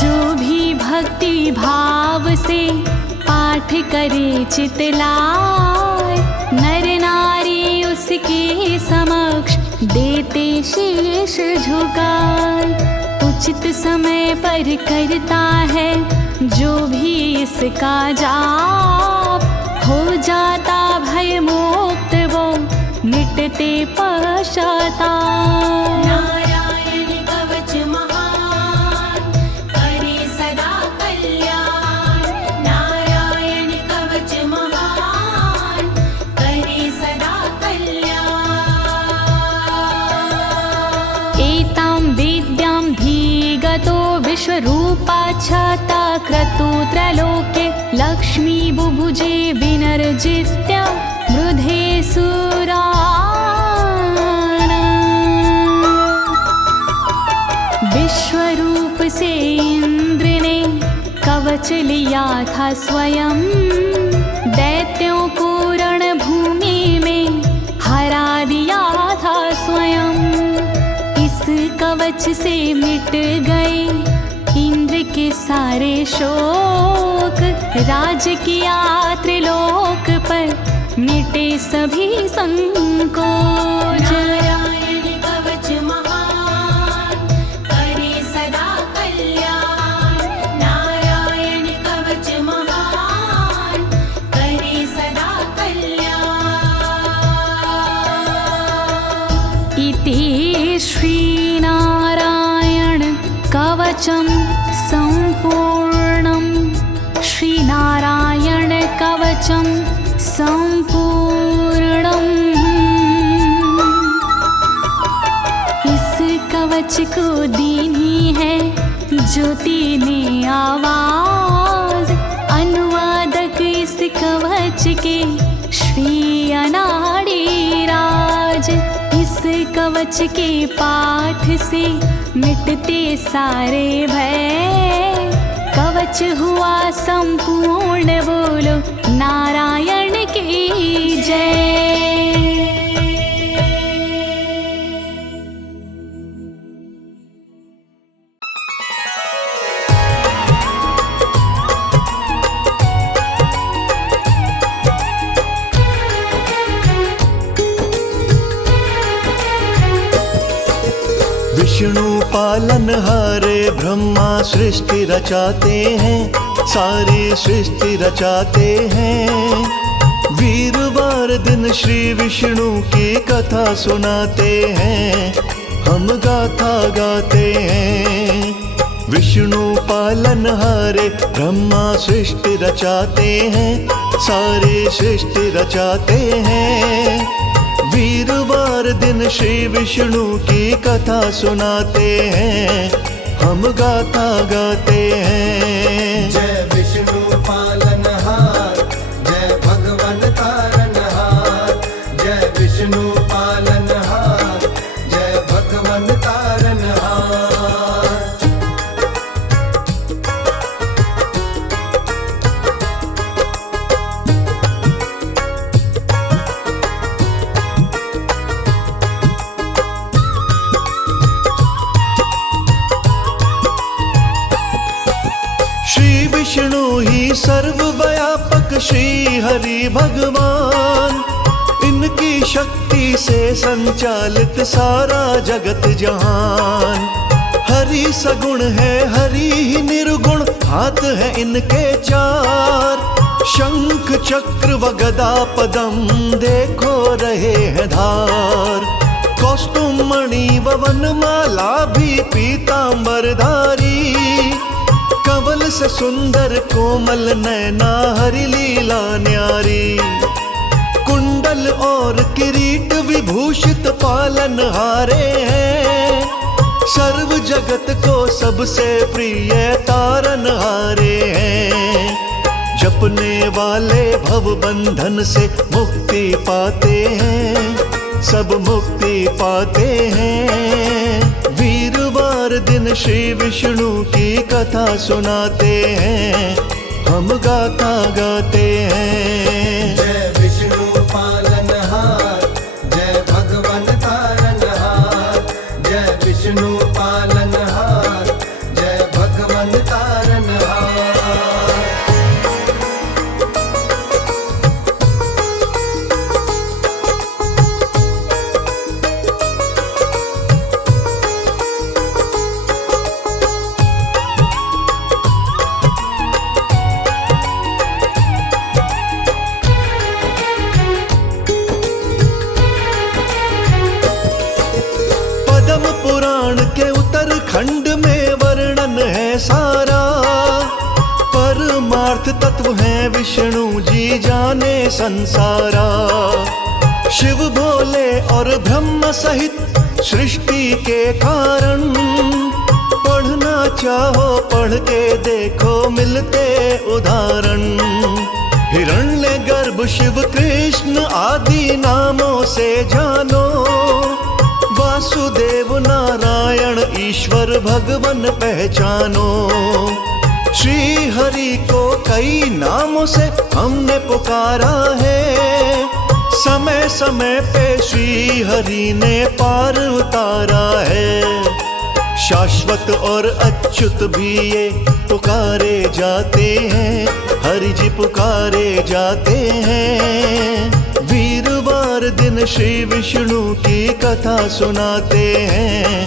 जो भी भक्ति भाव से पाठ करे चितलाय, नर नारी उसके समक्ष देते शीश झुकाए। उचित समय पर करता है जो भी इसका जाप, हो जाता भय मोक्ष विश्वरूपा छाता क्रतु त्रलोके लक्ष्मी बुभुजे विनर्जित्य मृधे सुराना। विश्वरूप से इंद्र ने कवच लिया था स्वयं, दैत्यों को रणभूमि में हरा दिया था स्वयं। इस कवच से मिट गए इंद्र के सारे शोक, राज किया त्रिलोक पर मिटे सभी संकोच। नारायण कवच महान करे सदा कल्याण, नारायण कवच महान करे सदा कल्याण। इति श्रीनारायण कवचं सम्पूर्णं, श्रीनारायण कवचं सम्पूर्णम्। इस कवच को दीनी है ज्योति ने आवाज, अनुवादक इस कवच के श्री अनाड़ी राज। इस कवच के पाठ से मिटते सारे भय, कवच हुआ संपूर्ण, बोलो नारायण की जय। विष्णु पालनहारे ब्रह्मा सृष्टि रचाते हैं, सारी सृष्टि रचाते हैं। वीरवार दिन श्री विष्णु की कथा सुनाते हैं, हम गाथा गाते हैं। विष्णु पालनहारे ब्रह्मा सृष्टि रचाते हैं, सारी सृष्टि रचाते हैं। वीरवार दिन श्री विष्णु की कथा सुनाते हैं, हम गाथा गाते हैं। जय विष्णु पालनहार, जय भगवन तारनहार। जय विष्णु पालनहार, जय भगवन तारनहार। विष्णु ही सर्वव्यापक श्री हरि भगवान, इनकी शक्ति से संचालित सारा जगत जहान। हरि सगुण है हरि ही निर्गुण, हाथ है इनके चार। शंख चक्र व गदा पदम देखो रहे हैं धार। कौस्तुम मणि व वनमाला भी पीतांबरधारी, कवल से सुंदर कोमल नैना हरि लीला न्यारी। कुंडल और किरीट विभूषित पालनहारे हैं, सर्व जगत को सबसे प्रिय तारनहारे हैं। जपने वाले भव बंधन से मुक्ति पाते हैं, सब मुक्ति पाते हैं। वीरवार दिन श्री विष्णु की कथा सुनाते हैं, हम गाथा गाते हैं। जय विष्णु पालनहार, जय भगवन तारनहार। जय विष्णु पालनहार, जय भगवन तारनहार। खंड में वर्णन है सारा, परमार्थ तत्व है विष्णु जी जाने संसारा। शिव भोले और ब्रह्म सहित सृष्टि के कारण, पढ़ना चाहो पढ़ के देखो मिलते उदाहरण। हिरण्यगर्भ शिव कृष्ण आदि नामों से जानो, वासुदेव नारायण ईश्वर भगवन पहचानो। श्री हरि को कई नामों से हमने पुकारा है, समय समय पे श्री हरि ने पार उतारा है। शाश्वत और अच्युत भी ये पुकारे जाते हैं, हरि जी पुकारे जाते हैं। वीरवार दिन श्री विष्णु की कथा सुनाते हैं,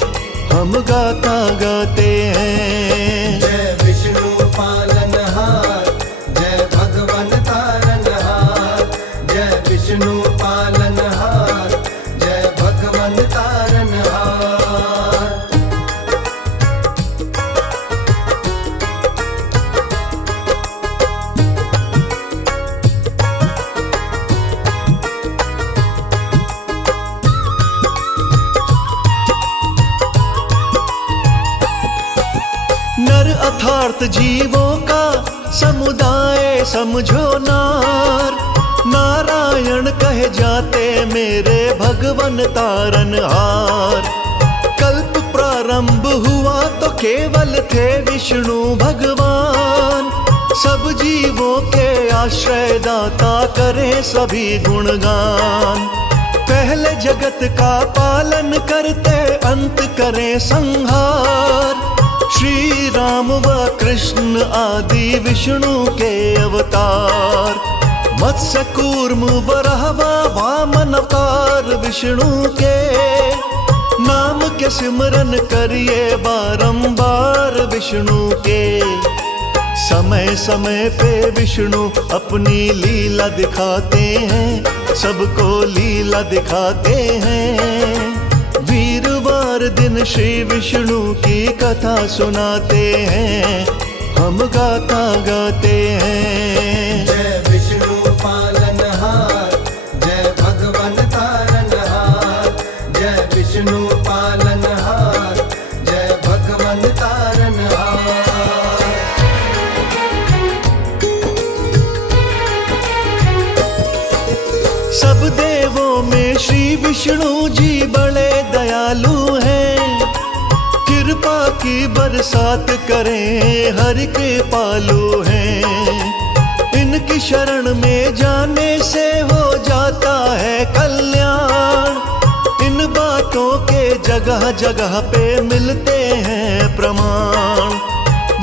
हम गाता गाते हैं। जय विष्णु पालनहार, जय भगवन तारनहार। जय विष्णु पालनहार, जय भगवन तारनहार। नर अर्थात जीवों का समुदाय समझो नार, नारायण कहे जाते मेरे भगवन तारनहार। कल्प प्रारंभ हुआ तो केवल थे विष्णु भगवान, सब जीवों के आश्रय दाता करें सभी गुणगान। पहले जगत का पालन करते अंत करें संहार, श्री राम व कृष्ण आदि विष्णु के अवतार। मत्स्य कूर्म वराह वामन अवतार विष्णु के, नाम के सिमरन करिए बारंबार विष्णु के। समय समय पे विष्णु अपनी लीला दिखाते हैं, सबको लीला दिखाते हैं। वीरवार दिन श्री विष्णु की कथा सुनाते हैं, हम गाता गाते हैं। जय विष्णु पालनहार, जय भगवन तारनहार। जय विष्णु पालनहार, जय भगवन तारनहार। सब देवों में श्री विष्णु जी बड़े दयालु हैं, कृपा की बरसात करें हरि के पालू हैं। इनकी शरण में जाने से हो जाता है कल्याण, इन बातों के जगह जगह पे मिलते हैं प्रमाण।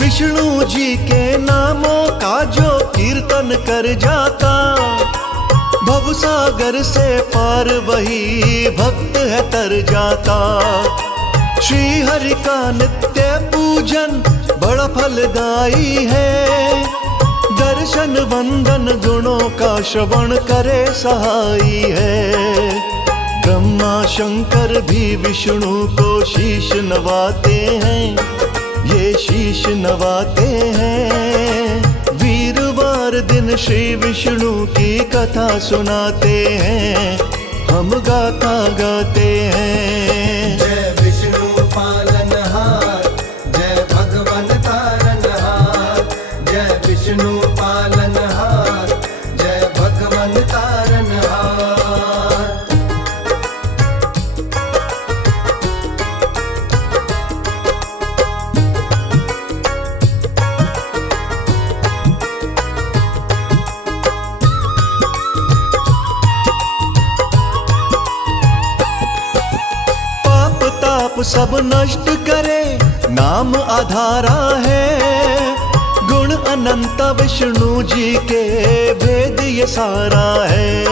विष्णु जी के नामों का जो कीर्तन कर जाता, भवसागर से पार वही भक्त है तर जाता। श्री हरि का नित्य पूजन बड़ा फलदायी है, दर्शन वंदन गुणों का श्रवण करे सहाई है। ब्रह्मा शंकर भी विष्णु को शीश नवाते हैं, ये शीश नवाते हैं। वीरवार दिन श्री विष्णु की कथा सुनाते हैं, हम गाता गाते हैं। जय विष्णु पालनहार, जय भगवन तारनहार। जय विष्णु पालनहार, जय भगवन तारनहार। सब नष्ट करे नाम आधारा है, गुण अनंत विष्णु जी के भेद ये सारा है।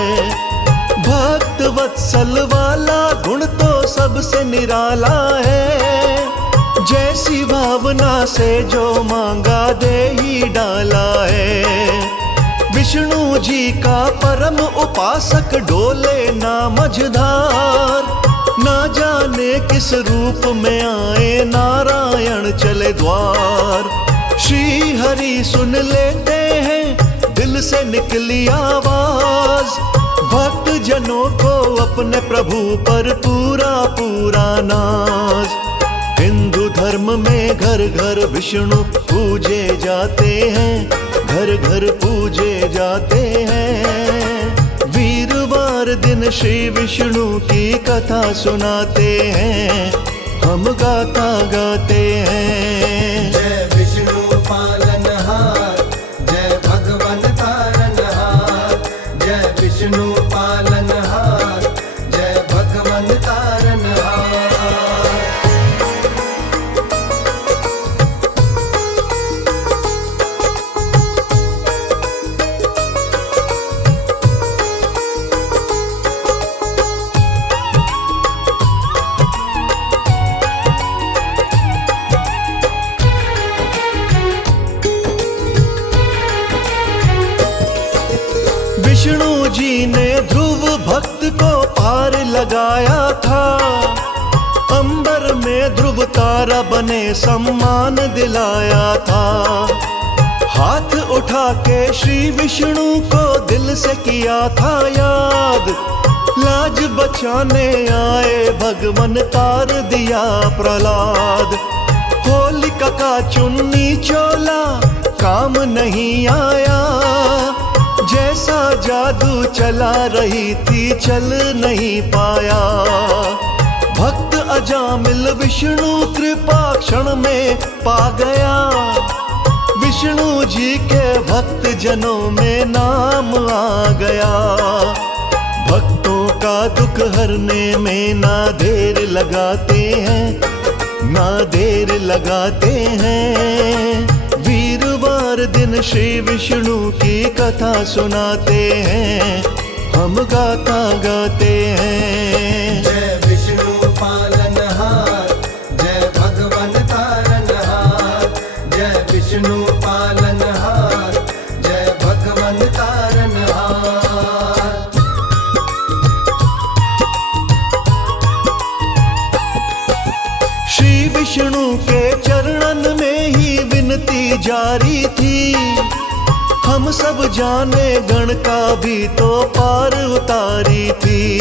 भक्त वत्सल वाला गुण तो सबसे निराला है, जैसी भावना से जो मांगा दे ही डाला है। विष्णु जी का परम उपासक डोले ना मझधार, ना जाने किस रूप में आए नारायण चले द्वार। श्री हरि सुन लेते हैं दिल से निकली आवाज, भक्त जनों को अपने प्रभु पर पूरा पूरा नाज। हिंदू धर्म में घर घर विष्णु पूजे जाते हैं, घर घर पूजे जाते हैं। वीरवार दिन श्री विष्णु की कथा सुनाते हैं, हम गाता गाते हैं। जय विष्णु पालनहार, जय भगवन तारनहार। जय विष्णु पालनहार, जय भगवन तारनहार। विष्णु जी ने ध्रुव भक्त को पार लगाया था, अंबर में ध्रुव तारा बने सम्मान दिलाया था। हाथ उठा के श्री विष्णु को दिल से किया था याद, लाज बचाने आए भगवन तार दिया प्रहलाद। होलिका का चुन्नी चोला काम नहीं आया, जैसा जादू चला रही थी चल नहीं पाया। भक्त अजामिल विष्णु कृपा क्षण में पा गया, विष्णु जी के भक्त जनों में नाम आ गया। भक्तों का दुख हरने में ना देर लगाते हैं, ना देर लगाते हैं। वीरवार दिन श्री विष्णु की कथा सुनाते हैं, हम गाता गाते हैं। जय विष्णु पालनहार, जय भगवन तारनहार। जय विष्णु पालनहार, जय भगवन तारनहार। श्री विष्णु के चरणन में ही विनती जारी थी, हम सब जाने गण का भी तो पार उतारी थी।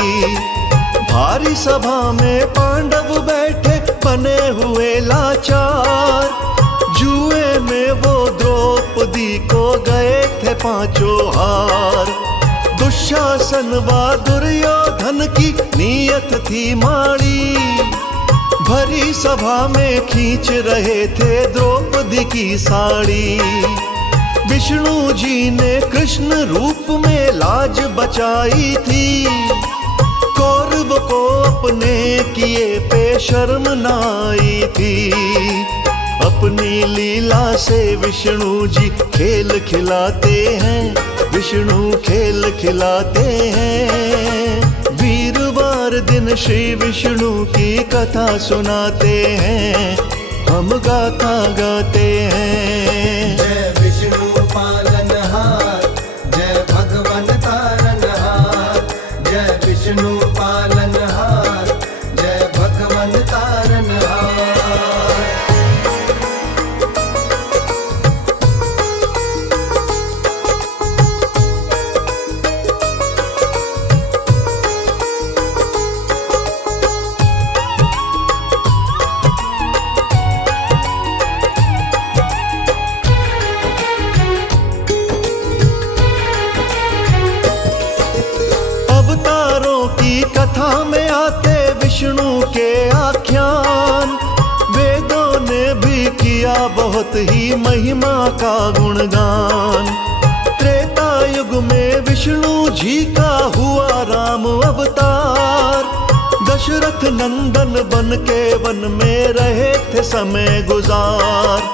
भारी सभा में पांडव बैठे बने हुए लाचार, जुए में वो द्रौपदी को गए थे पांचों हार। दुशासन व दुर्योधन की नीयत थी माड़ी, भरी सभा में खींच रहे थे द्रौपदी की साड़ी। विष्णु जी ने कृष्ण रूप में लाज बचाई थी, कौरव को अपने किए पे शर्म न आई थी। अपनी लीला से विष्णु जी खेल खिलाते हैं, विष्णु खेल खिलाते हैं। वीरवार दिन श्री विष्णु की कथा सुनाते हैं, हम गाता गाते हैं। जय विष्णु पालनहार, जय भगवन तारनहार। जय विष्णु पालनहार, जय भगवन तारनहार। कथा में आते विष्णु के आख्यान, वेदों ने भी किया बहुत ही महिमा का गुणगान। त्रेता युग में विष्णु जी का हुआ राम अवतार, दशरथ नंदन बन के वन में रहे थे समय गुजार।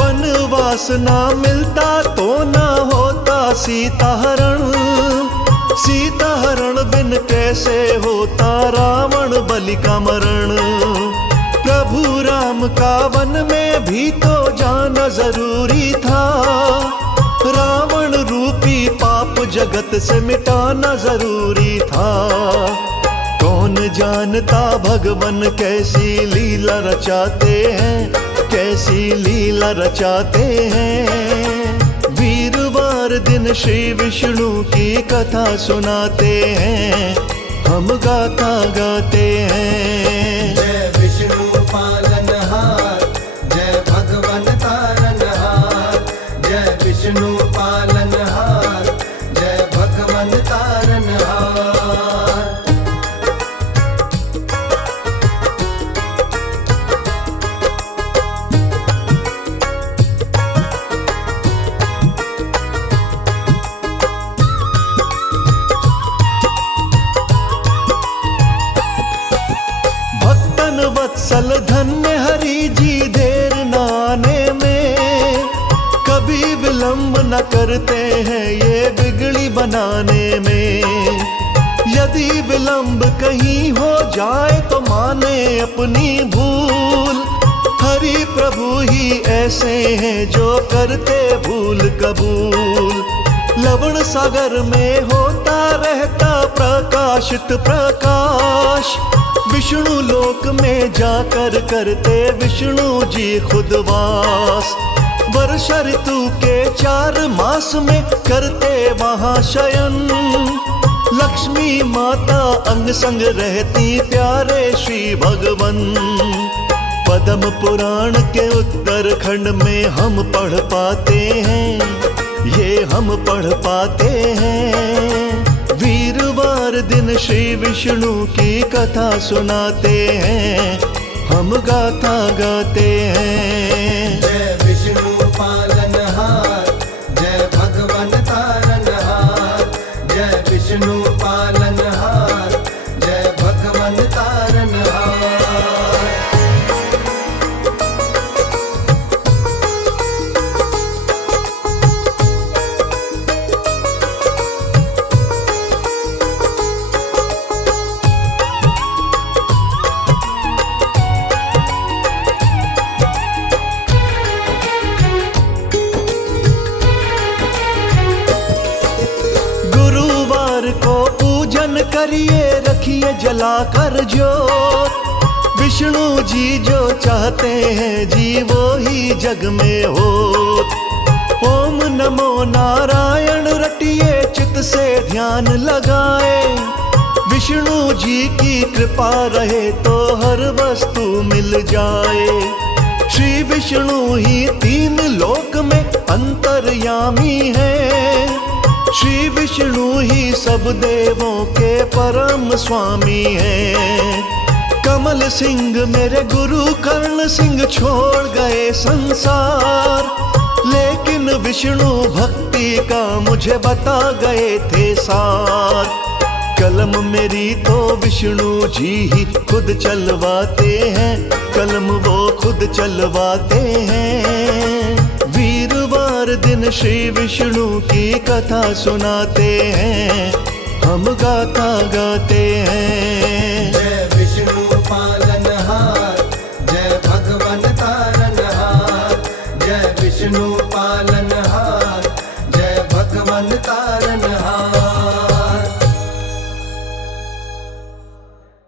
वनवास ना मिलता तो ना होता सीता हरण, सीता हरण बिन कैसे होता रावण बलि का मरण। प्रभु राम का वन में भी तो जाना जरूरी था, रावण रूपी पाप जगत से मिटाना जरूरी था। कौन जानता भगवन कैसी लीला रचाते हैं, कैसी लीला रचाते हैं। वीरवार दिन श्री विष्णु की कथा सुनाते हैं, हम गाता गाते हैं। जय विष्णु पालनहार, वत्सल धन्य हरि जी देर न आने में, कभी विलंब न करते हैं ये बिगड़ी बनाने में। यदि विलंब कहीं हो जाए तो माने अपनी भूल, हरि प्रभु ही ऐसे हैं जो करते भूल कबूल। लवण सागर में होता रहता प्रकाशित प्रकाश, विष्णु लोक में जाकर करते विष्णु जी खुद वास। वर्षा ऋतु के 4 मास में करते महाशयन, लक्ष्मी माता अंग संग रहती प्यारे श्री भगवन। पद्म पुराण के उत्तरखंड में हम पढ़ पाते हैं, ये हम पढ़ पाते हैं। वीरवार दिन श्री विष्णु की कथा सुनाते हैं, हम गाथा गाते हैं। जय विष्णु पालनहार, जय भगवन तारनहार। जय विष्णु पालनहार, जय भगवन तारनहार। करिए रखिए जलाकर ज्योत, विष्णु जी जो चाहते हैं जी वो ही जग में हो। ओम नमो नारायण रटिए चित से ध्यान लगाए, विष्णु जी की कृपा रहे तो हर वस्तु मिल जाए। श्री विष्णु ही 3 लोक में अंतर्यामी है, श्री विष्णु ही सब देवों के परम स्वामी हैं। कमल सिंह मेरे गुरु कर्ण सिंह छोड़ गए संसार, लेकिन विष्णु भक्ति का मुझे बता गए थे सार। कलम मेरी तो विष्णु जी ही खुद चलवाते हैं, कलम वो खुद चलवाते हैं। वीरवार दिन श्री विष्णु की कथा सुनाते हैं, हम गाथा गाते